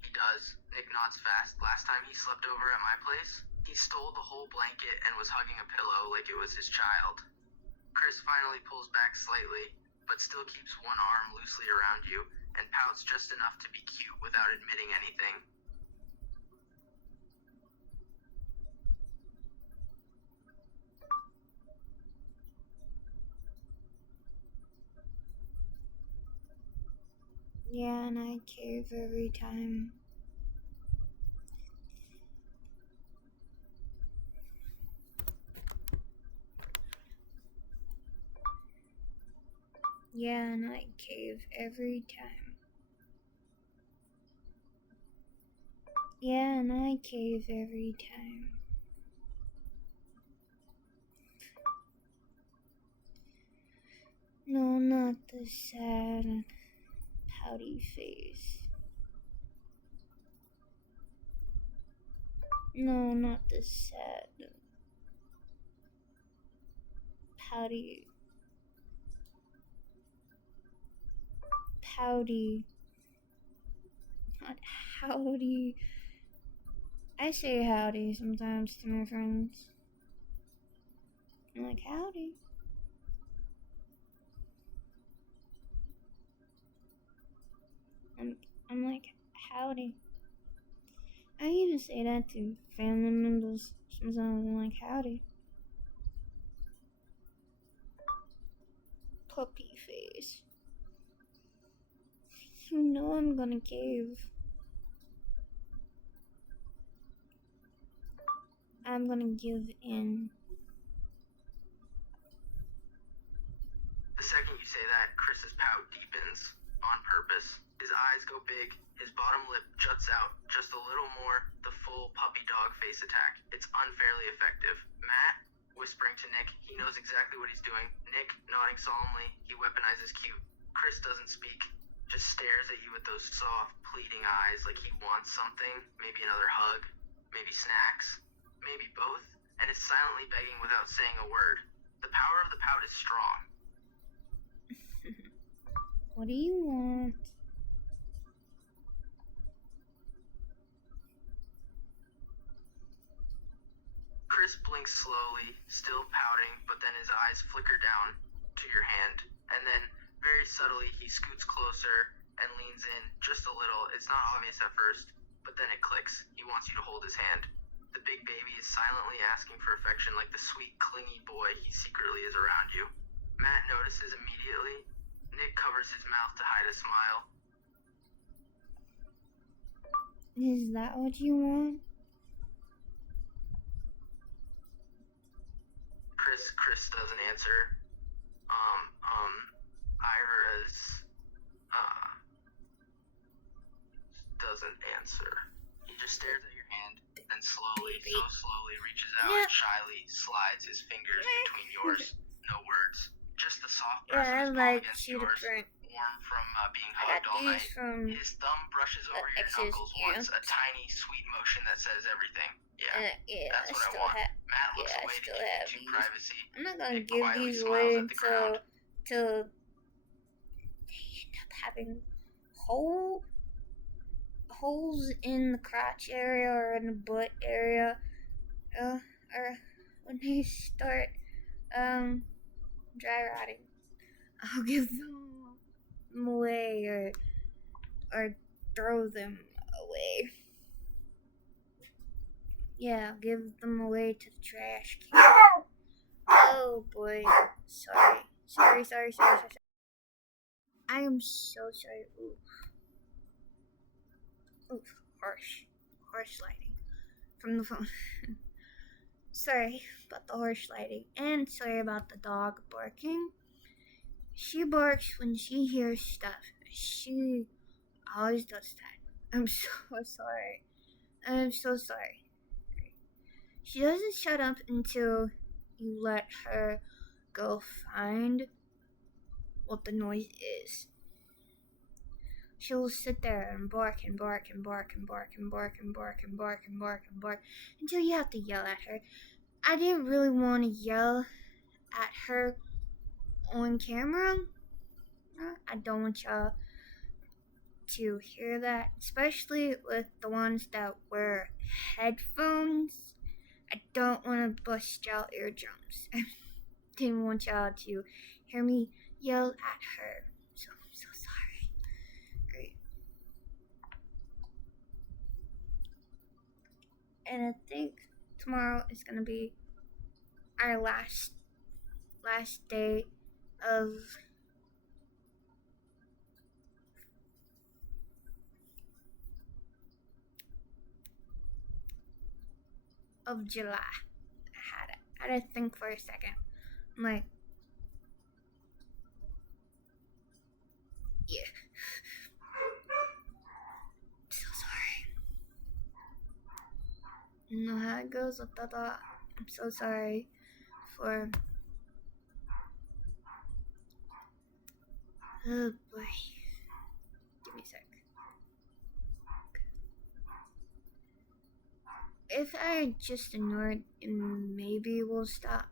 He does. Nick nods fast. Last time he slept over at my place, he stole the whole blanket and was hugging a pillow like it was his child. Chris finally pulls back slightly, but still keeps one arm loosely around you, and pouts just enough to be cute without admitting anything. Yeah, and I cave every time. Yeah, and I cave every time. Yeah, and I cave every time. No, not the sad, pouty face. No, not the sad, pouty. Not howdy. I say howdy sometimes to my friends. I'm like, howdy. I'm like, howdy. I even say that to family members sometimes. I'm like, howdy. Puppy face. You know I'm gonna cave. I'm gonna give in. The second you say that, Chris's pout deepens, on purpose. His eyes go big, his bottom lip juts out just a little more, the full puppy dog face attack. It's unfairly effective. Matt, whispering to Nick, he knows exactly what he's doing. Nick, nodding solemnly, he weaponizes cute. Chris doesn't speak, just stares at you with those soft, pleading eyes like he wants something, maybe another hug, maybe snacks, maybe both, and is silently begging without saying a word. The power of the pout is strong. What do you want? Chris blinks slowly, still pouting, but then his eyes flicker down to your hand, and then, very subtly, he scoots closer and leans in just a little. It's not obvious at first, but then it clicks. He wants you to hold his hand. The big baby is silently asking for affection like the sweet, clingy boy he secretly is around you. Matt notices immediately. Nick covers his mouth to hide a smile. Is that what you want? Chris doesn't answer. Ira's, doesn't answer. He just stares at your hand, then slowly, so slowly reaches out and shyly slides his fingers between yours. No words. Just the soft press of his palm against yours, warm from being hugged all night. His thumb brushes over your knuckles once, a tiny, sweet motion that says everything. Yeah, that's what I want. Matt looks away to give you two privacy. I'm not gonna give these away until they end up having holes in the crotch area or in the butt area, or when they start dry rotting. I'll give them away or throw them away. Yeah, I'll give them away to the trash can. Oh boy. Sorry. I am so sorry. Oof. Harsh lighting from the phone. Sorry about the harsh lighting. And sorry about the dog barking. She barks when she hears stuff. She always does that. I'm so sorry. She doesn't shut up until you let her go find what the noise is. She'll sit there and bark until you have to yell at her. I didn't really want to yell at her on camera. I don't want y'all to hear that, especially with the ones that wear headphones. I don't want to bust y'all eardrums. I didn't want y'all to hear me yell at her. So I'm so sorry. Great. And I think tomorrow is gonna be our last day of July. I had to think for a second. I'm like, yeah. So sorry. You know how it goes with that. I'm so sorry for. Oh boy. Give me a sec. If I just ignore it, maybe we'll stop.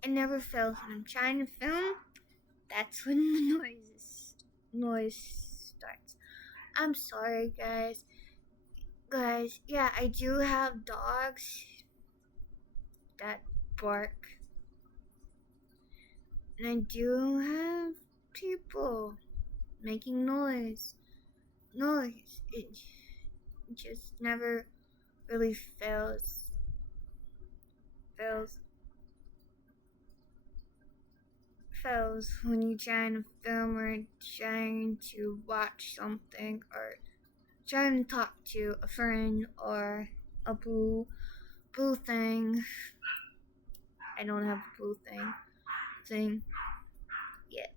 It never fails when I'm trying to film. That's when the noise starts. I'm sorry, guys. Yeah, I do have dogs that bark. And I do have people making noise. It just never really fails when you're trying to film or trying to watch something or trying to talk to a friend or a boo thing. I don't have a boo thing yet.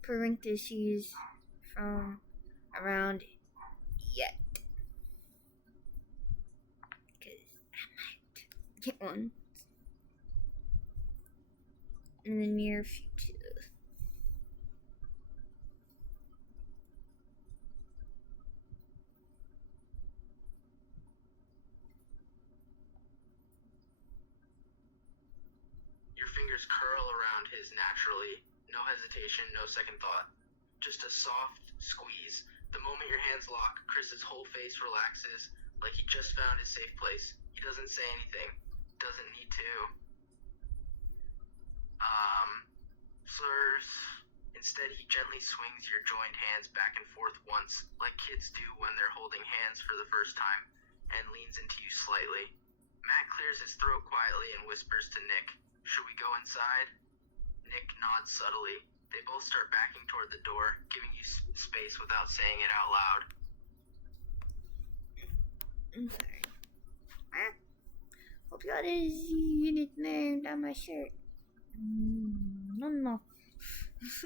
Parentheses from around yet. Because I might get one in the near future. Your fingers curl around his naturally, no hesitation, no second thought. Just a soft squeeze. The moment your hands lock, Chris's whole face relaxes, like he just found his safe place. He doesn't say anything. Doesn't need to. Slurs. Instead, he gently swings your joined hands back and forth once, like kids do when they're holding hands for the first time, and leans into you slightly. Matt clears his throat quietly and whispers to Nick, "Should we go inside?" Nick nods subtly. They both start backing toward the door, giving you space without saying it out loud. I'm sorry. Hope you got his unit named on my shirt. No. The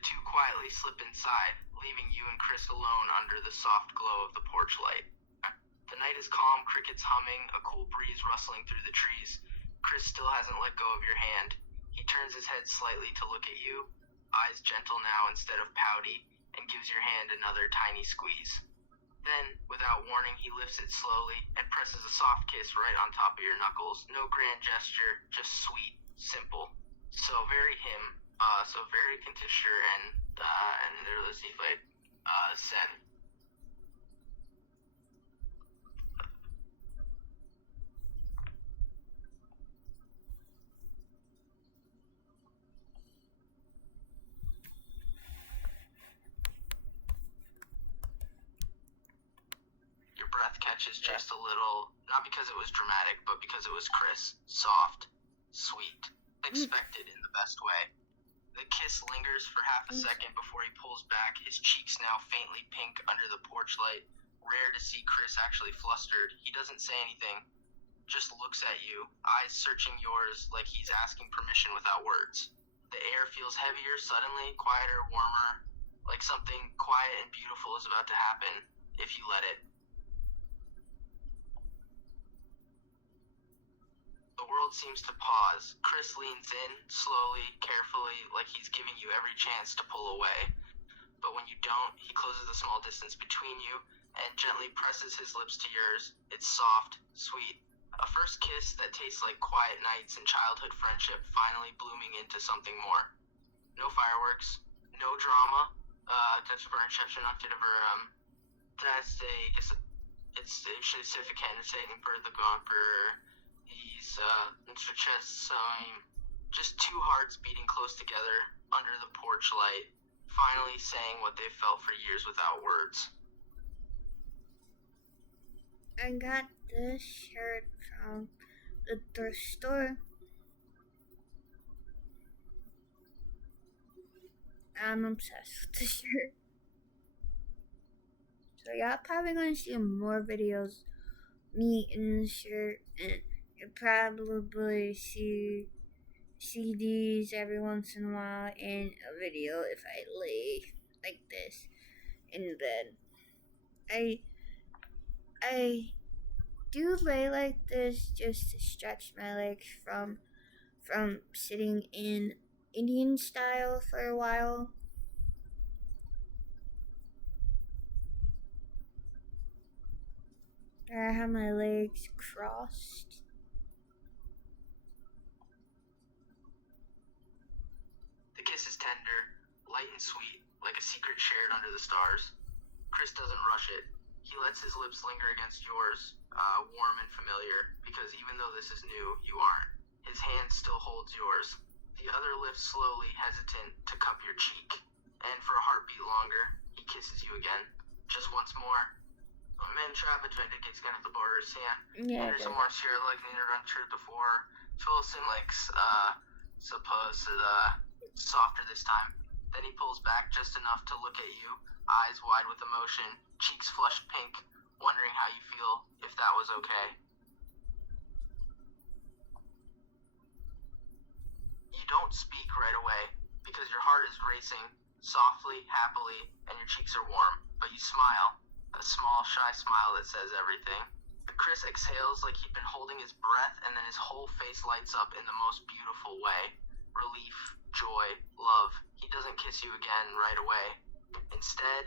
two quietly slip inside, leaving you and Chris alone under the soft glow of the porch light. The night is calm, crickets humming, a cool breeze rustling through the trees. Chris still hasn't let go of your hand. He turns his head slightly to look at you, eyes gentle now instead of pouty, and gives your hand another tiny squeeze. Then, without warning, he lifts it slowly and presses a soft kiss right on top of your knuckles. No grand gesture, just sweet, simple. So very him, so very contisher and there's fight, sen. Your breath catches just a little, not because it was dramatic, but because it was Chris. Soft, sweet, expected in the best way. The kiss lingers for half a second before he pulls back, his cheeks now faintly pink under the porch light. Rare to see Chris actually flustered. He doesn't say anything, just looks at you, eyes searching yours like he's asking permission without words. The air feels heavier suddenly, quieter, warmer, like something quiet and beautiful is about to happen, if you let it. The world seems to pause. Chris leans in, slowly, carefully, like he's giving you every chance to pull away. But when you don't, he closes the small distance between you and gently presses his lips to yours. It's soft, sweet. A first kiss that tastes like quiet nights and childhood friendship finally blooming into something more. No fireworks, no drama. That's for inception after the that's it's suffocating for the gonker. He's Mr. Chest just two hearts beating close together under the porch light, finally saying what they've felt for years without words. I got this shirt from the thrift store. I'm obsessed with this shirt. So y'all probably gonna see more videos me in the shirt, and you'll probably see these every once in a while in a video if I lay like this in bed. I do lay like this just to stretch my legs from sitting in Indian style for a while. I have my legs crossed. The kiss is tender, light and sweet, like a secret shared under the stars. Chris doesn't rush it. He lets his lips linger against yours, warm and familiar, because even though this is new, you aren't. His hand still holds yours. The other lifts slowly, hesitant to cup your cheek. And for a heartbeat longer, he kisses you again. Just once more. Men traveling to get kind of the borders, Yeah, there's more here like neither untrue before. Tulsin likes supposed softer this time. Then he pulls back just enough to look at you, eyes wide with emotion, cheeks flushed pink, wondering how you feel, if that was okay. You don't speak right away, because your heart is racing, softly, happily, and your cheeks are warm, but you smile, a small, shy smile that says everything. Chris exhales like he'd been holding his breath, and then his whole face lights up in the most beautiful way. Relief, joy, love. He doesn't kiss you again right away. Instead,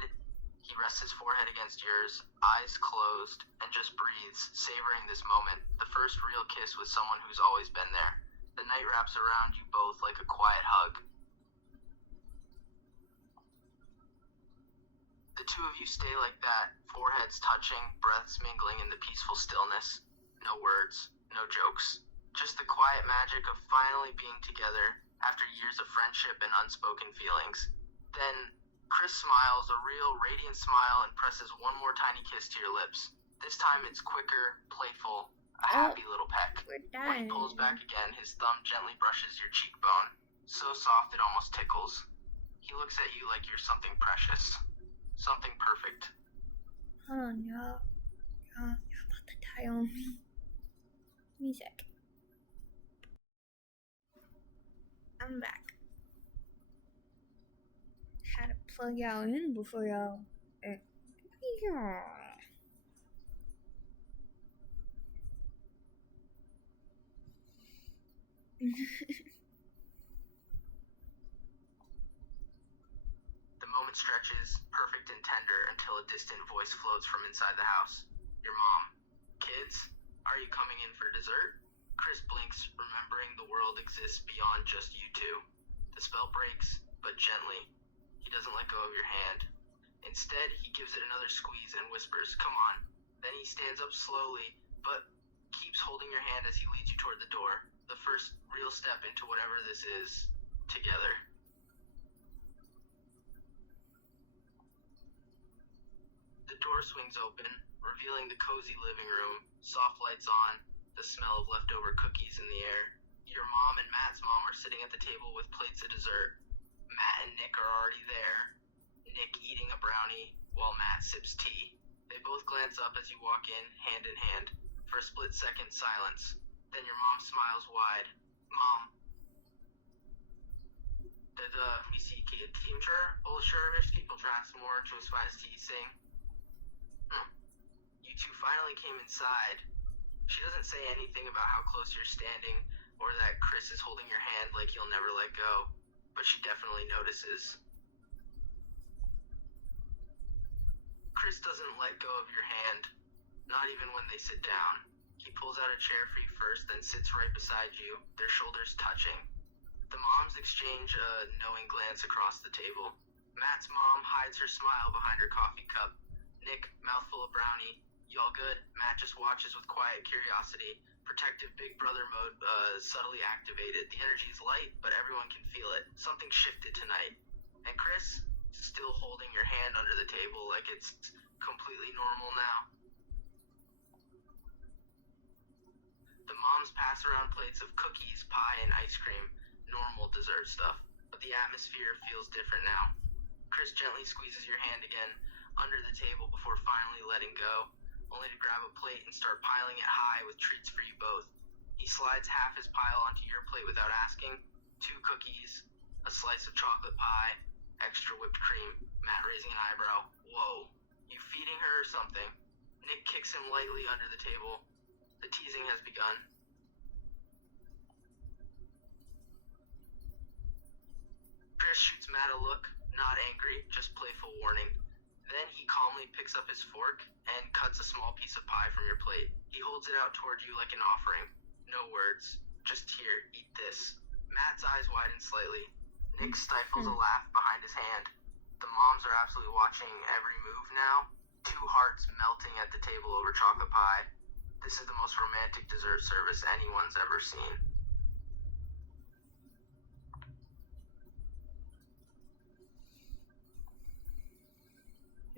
he rests his forehead against yours, eyes closed, and just breathes, savoring this moment, the first real kiss with someone who's always been there. The night wraps around you both like a quiet hug. The two of you stay like that, foreheads touching, breaths mingling in the peaceful stillness. No words, no jokes. Just the quiet magic of finally being together after years of friendship and unspoken feelings. Then, Chris smiles, a real, radiant smile, and presses one more tiny kiss to your lips. This time it's quicker, playful, a happy little peck. We're When he done. pulls back again, his thumb gently brushes your cheekbone. So soft it almost tickles. He looks at you like you're something precious. Something perfect. Hold on, y'all. Y'all about to die on me. Give me a sec. I'm back. Had to plug y'all in before y'all. Yeah. The moment stretches, perfect and tender, until a distant voice floats from inside the house. Your mom. Kids, are you coming in for dessert? Chris blinks, remembering the world exists beyond just you two. The spell breaks, but gently. He doesn't let go of your hand. Instead, he gives it another squeeze and whispers, "Come on." Then he stands up slowly, but keeps holding your hand as he leads you toward the door. The first real step into whatever this is, together. The door swings open, revealing the cozy living room, soft lights on, the smell of leftover cookies in the air. Your mom and Matt's mom are sitting at the table with plates of dessert. Matt and Nick are already there, Nick eating a brownie while Matt sips tea. They both glance up as you walk in hand. For a split second, silence. Then your mom smiles wide. Mom. Vi si teamture, Bolshevish people transform to a sing. You two finally came inside. She doesn't say anything about how close you're standing, or that Chris is holding your hand like you'll never let go, but she definitely notices. Chris doesn't let go of your hand, not even when they sit down. He pulls out a chair for you first, then sits right beside you, their shoulders touching. The moms exchange a knowing glance across the table. Matt's mom hides her smile behind her coffee cup. Nick, mouthful of brownie. Y'all good? Matt just watches with quiet curiosity. Protective big brother mode subtly activated. The energy's light, but everyone can feel it. Something shifted tonight. And Chris, still holding your hand under the table like it's completely normal now. The moms pass around plates of cookies, pie, and ice cream. Normal dessert stuff. But but the atmosphere feels different now. Chris gently squeezes your hand again under the table before finally letting go, only to grab a plate and start piling it high with treats for you both. He slides half his pile onto your plate without asking. 2 cookies, a slice of chocolate pie, extra whipped cream. Matt raising an eyebrow. Whoa, you feeding her or something? Nick kicks him lightly under the table. The teasing has begun. Chris shoots Matt a look, not angry, just playful warning. Then he calmly picks up his fork and cuts a small piece of pie from your plate. He holds it out toward you like an offering. No words. Just here, eat this. Matt's eyes widen slightly. Nick stifles a laugh behind his hand. The moms are absolutely watching every move now. 2 hearts melting at the table over chocolate pie. This is the most romantic dessert service anyone's ever seen.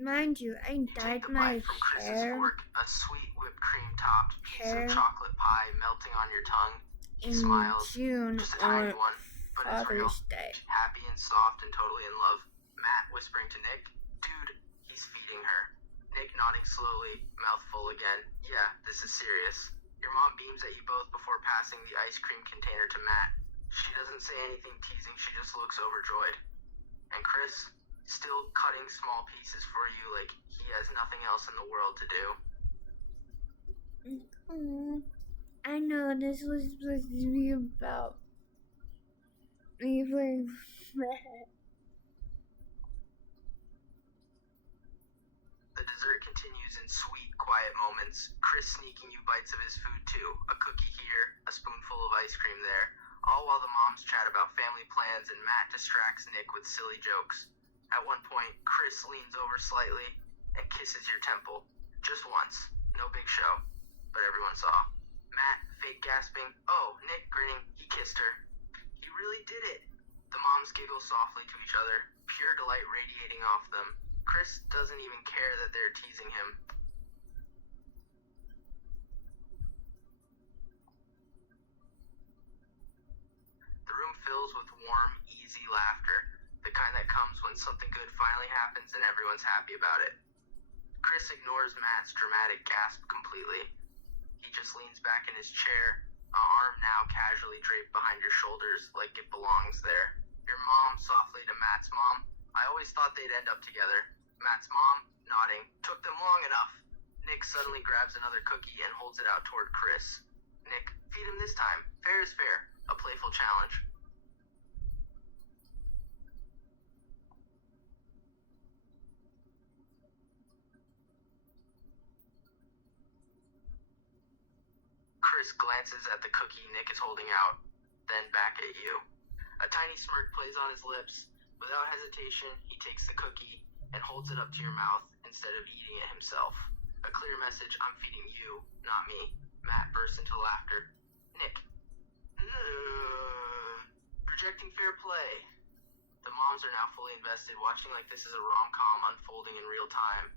Mind you, I dyed my from Chris's hair fork, a sweet whipped cream topped piece Hair. of chocolate pie melting on your tongue. He in smiles, June just a tiny on one, but it's real. Father's Day. Happy and soft and totally in love. Matt whispering to Nick, dude, he's feeding her. Nick nodding slowly, mouth full again. Yeah, this is serious. Your mom beams at you both before passing the ice cream container to Matt. She doesn't say anything teasing, she just looks overjoyed. And Chris, still cutting small pieces for you like he has nothing else in the world to do. Oh, I know this was supposed to be about me playing Matt. The dessert continues in sweet, quiet moments. Chris sneaking you bites of his food too. A cookie here, a spoonful of ice cream there. All while the moms chat about family plans and Matt distracts Nick with silly jokes. At one point, Chris leans over slightly and kisses your temple. Just once. No big show. But everyone saw. Matt, fake gasping. Oh, Nick grinning. He kissed her. He really did it. The moms giggle softly to each other, pure delight radiating off them. Chris doesn't even care that they're teasing him. The room fills with warm, easy laughter. The kind that comes when something good finally happens and everyone's happy about it. Chris ignores Matt's dramatic gasp completely. He just leans back in his chair, an arm now casually draped behind your shoulders like it belongs there. Your mom softly to Matt's mom. I always thought they'd end up together. Matt's mom, nodding. Took them long enough. Nick suddenly grabs another cookie and holds it out toward Chris. Nick, feed him this time. Fair is fair. A playful challenge. Chris glances at the cookie Nick is holding out, then back at you. A tiny smirk plays on his lips. Without hesitation, he takes the cookie and holds it up to your mouth instead of eating it himself. A clear message, I'm feeding you, not me. Matt bursts into laughter. Nick. Projecting fair play. The moms are now fully invested, watching like this is a rom-com unfolding in real time.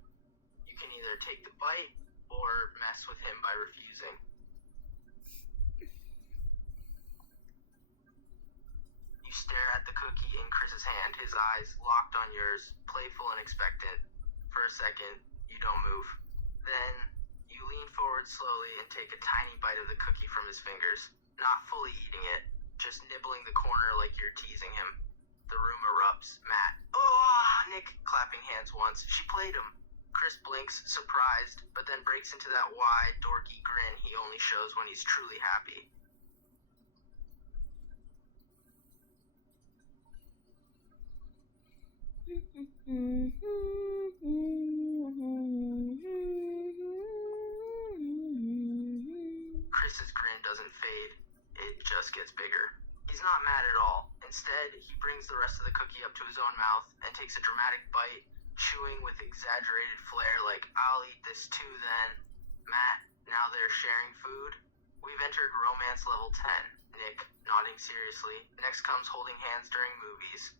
You can either take the bite or mess with him by refusing. You stare at the cookie in Chris's hand, his eyes locked on yours, playful and expectant. For a second, you don't move. Then, you lean forward slowly and take a tiny bite of the cookie from his fingers. Not fully eating it, just nibbling the corner like you're teasing him. The room erupts. Matt. Oh! Nick clapping hands once. She played him. Chris blinks, surprised, but then breaks into that wide, dorky grin he only shows when he's truly happy. Chris's grin doesn't fade. It just gets bigger. He's not mad at all. Instead, he brings the rest of the cookie up to his own mouth and takes a dramatic bite, chewing with exaggerated flair like, I'll eat this too then. Matt, now they're sharing food. We've entered romance level 10. Nick, nodding seriously. Next comes holding hands during movies.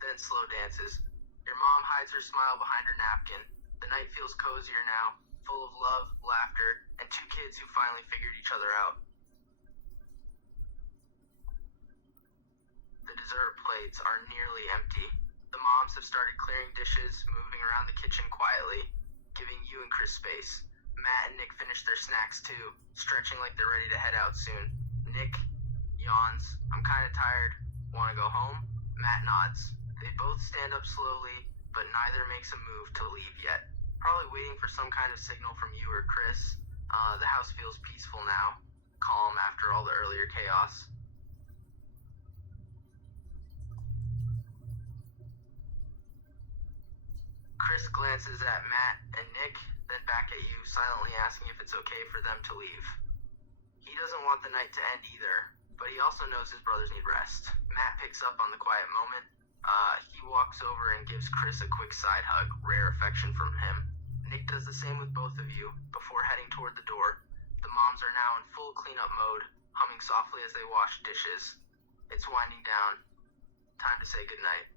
Then slow dances. Your mom hides her smile behind her napkin. The night feels cozier now, full of love, laughter, and 2 kids who finally figured each other out. The dessert plate plates are nearly empty. The moms have started clearing dishes, moving around the kitchen quietly, giving you and Chris space. Matt and Nick finish their snacks too, stretching like they're ready to head out soon. Nick yawns. I'm kind of tired. Want to go home? Matt nods. They both stand up slowly, but neither makes a move to leave yet. Probably waiting for some kind of signal from you or Chris. The house feels peaceful now, calm after all the earlier chaos. Chris glances at Matt and Nick, then back at you, silently asking if it's okay for them to leave. He doesn't want the night to end either, but he also knows his brothers need rest. Matt picks up on the quiet moment. He walks over and gives Chris a quick side hug, rare affection from him. Nick does the same with both of you before heading toward the door. The moms are now in full cleanup mode, humming softly as they wash dishes. It's winding down. Time to say goodnight.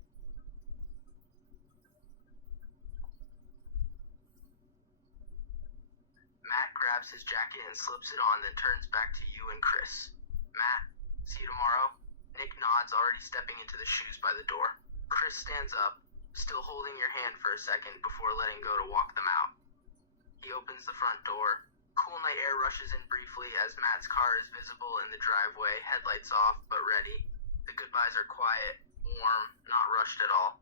Matt grabs his jacket and slips it on, then turns back to you and Chris. Matt, see you tomorrow? Nick nods, already stepping into the shoes by the door. Chris stands up, still holding your hand for a second before letting go to walk them out. He opens the front door. Cool night air rushes in briefly as Matt's car is visible in the driveway, headlights off but ready. The goodbyes are quiet, warm, not rushed at all.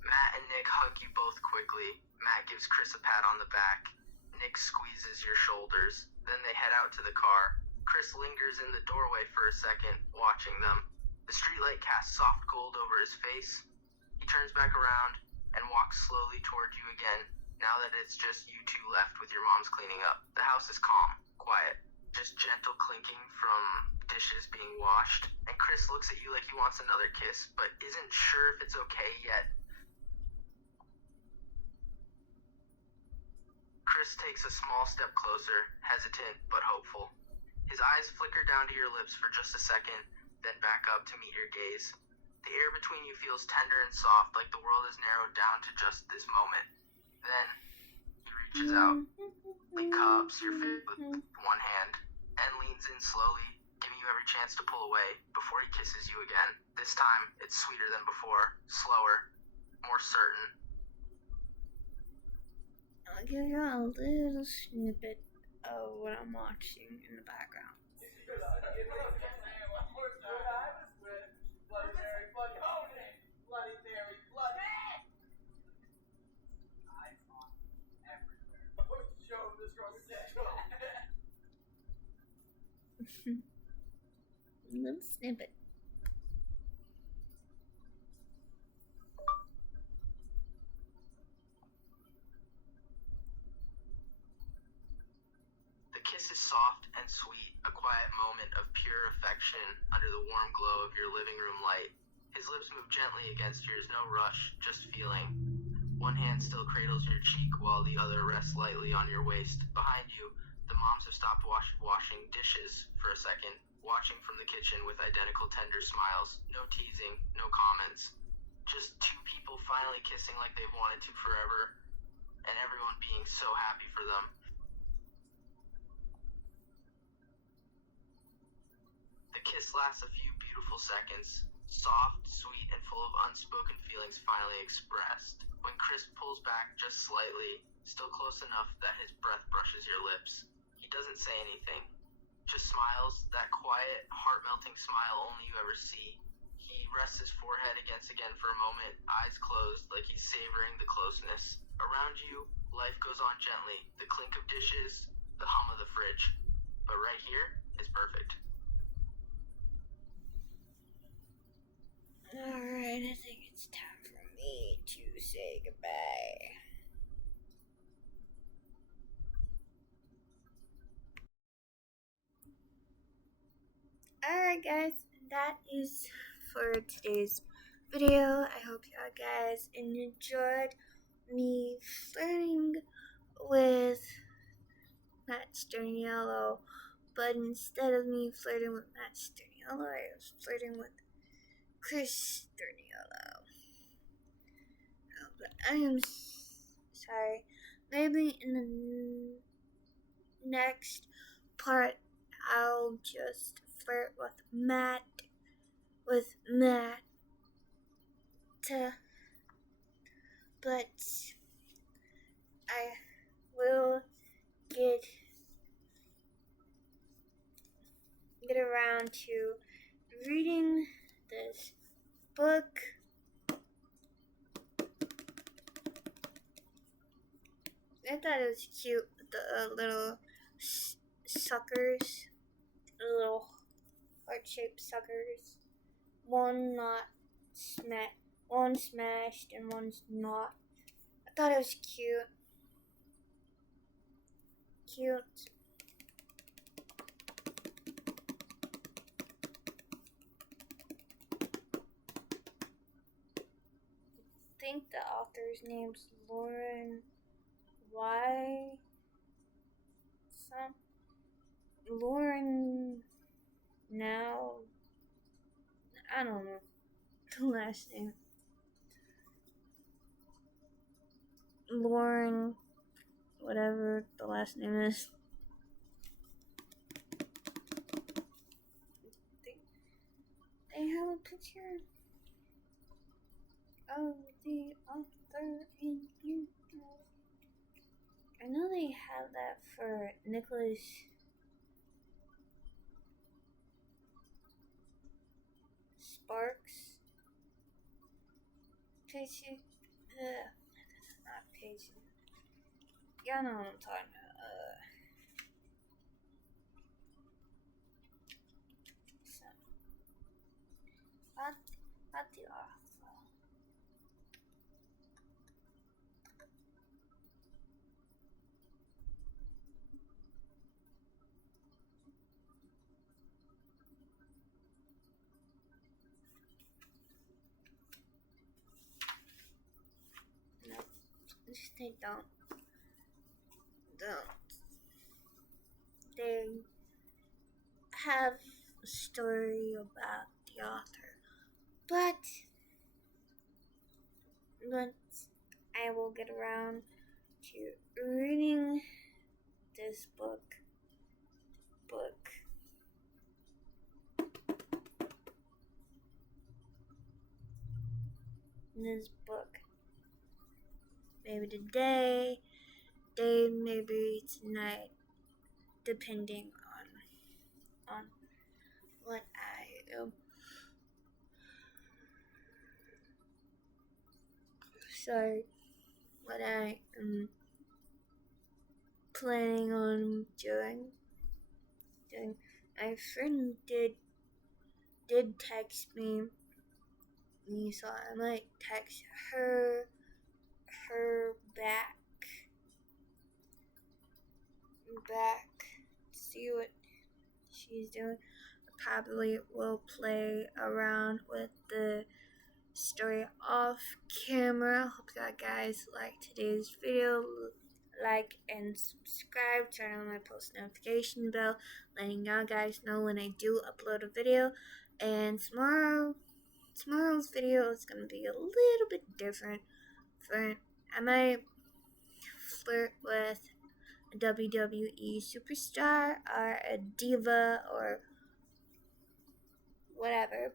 Matt and Nick hug you both quickly. Matt gives Chris a pat on the back. Nick squeezes your shoulders. Then they head out to the car. Chris lingers in the doorway for a second, watching them. The streetlight casts soft gold over his face. He turns back around and walks slowly toward you again, now that it's just you two left with your moms cleaning up. The house is calm, quiet, just gentle clinking from dishes being washed. And Chris looks at you like he wants another kiss, but isn't sure if it's okay yet. Chris takes a small step closer, hesitant but hopeful. His eyes flicker down to your lips for just a second, then back up to meet your gaze. The air between you feels tender and soft, like the world is narrowed down to just this moment. Then, he reaches out, like cups your face with one hand, and leans in slowly, giving you every chance to pull away before he kisses you again. This time, it's sweeter than before, slower, more certain. I'll give you a little snippet of what I'm watching in the background. Little snippet. The kiss is soft and sweet, a quiet moment of pure affection under the warm glow of your living room light. His lips move gently against yours, no rush, just feeling. One hand still cradles your cheek while the other rests lightly on your waist. Behind you, the moms have stopped washing dishes for a second, watching from the kitchen with identical tender smiles. No teasing, no comments. Just two people finally kissing like they've wanted to forever, and everyone being so happy for them. The kiss lasts a few beautiful seconds, soft, sweet, and full of unspoken feelings finally expressed. When Chris pulls back just slightly, still close enough that his breath brushes your lips, he doesn't say anything, just smiles, that quiet, heart-melting smile only you ever see. He rests his forehead again for a moment, eyes closed, like he's savoring the closeness. Around you, life goes on gently, the clink of dishes, the hum of the fridge. But right here is perfect. Alright, I think it's time for me to say goodbye. Alright guys, that is for today's video. I hope y'all guys enjoyed me flirting with Matt Sturniolo, but instead of me flirting with Matt Sturniolo, I was flirting with Chris Sturniolo. But I am sorry. Maybe in the next part I'll just flirt with Matt, but I will get around to reading this book. I thought it was cute, the little suckers, little heart-shaped suckers. One smashed and one's not. I thought it was cute. I think the author's name's Lauren now. I don't know the last name. Lauren, whatever the last name is. They have a picture of the author in here. I know they have that for Nicholas Sparks. Pacey, not Pacey. Y'all know what I'm talking about. About the author. No, they don't. They have a story about the author, but I will get around to reading this book. Maybe today, maybe tonight, depending on what I am. What I am planning on doing. My friend did text me, so I might text her back, see what she's doing. Probably will play around with the story off camera. Hope you guys liked today's video. Like and subscribe, turn on my post notification bell, letting y'all guys know when I do upload a video. And tomorrow's video is gonna be a little bit different. I might flirt with a WWE superstar or a diva or whatever.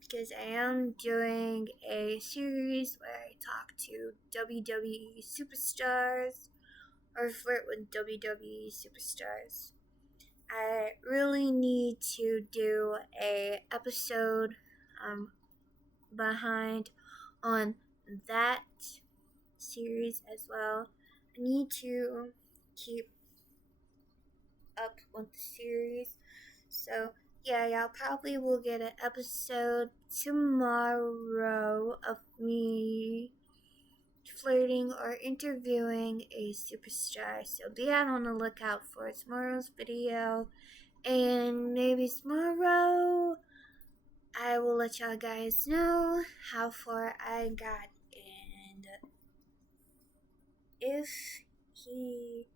Because I am doing a series where I talk to WWE superstars or flirt with WWE superstars. I really need to do a episode behind on that series as well. I need to keep up with the series. So yeah, y'all probably will get an episode tomorrow of me flirting or interviewing a superstar. So be out on the lookout for tomorrow's video. And maybe tomorrow I will let y'all guys know how far I got and if he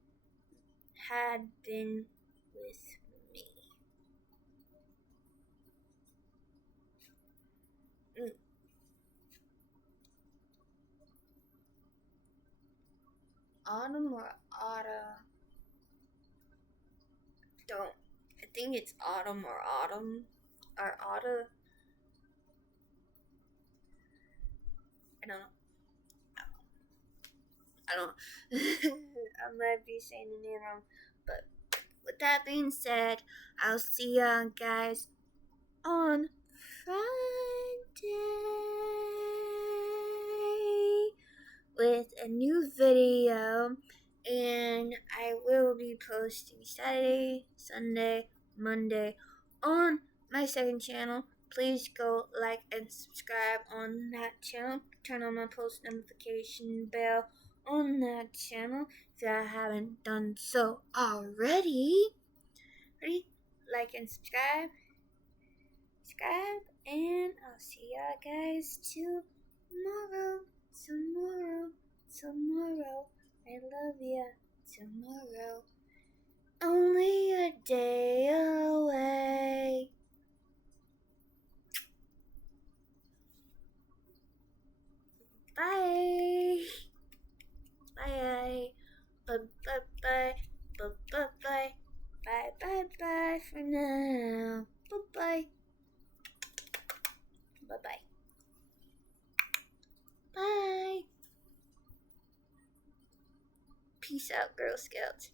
had been with me. Autumn or Autumn? Don't. I think it's autumn or autumn or autumn. I don't know. I don't know. I might be saying the name wrong. But with that being said, I'll see y'all guys on Friday with a new video. And I will be posting Saturday, Sunday, Monday on my second channel. Please go like and subscribe on that channel. Turn on my post notification bell on that channel if you haven't done so already. Ready? Like and subscribe. And I'll see y'all guys tomorrow. I love ya. Tomorrow. Only a day away. Bye. Bye. Bye. Bye for now. Bye. Bye. Bye. Peace out, Girl Scouts.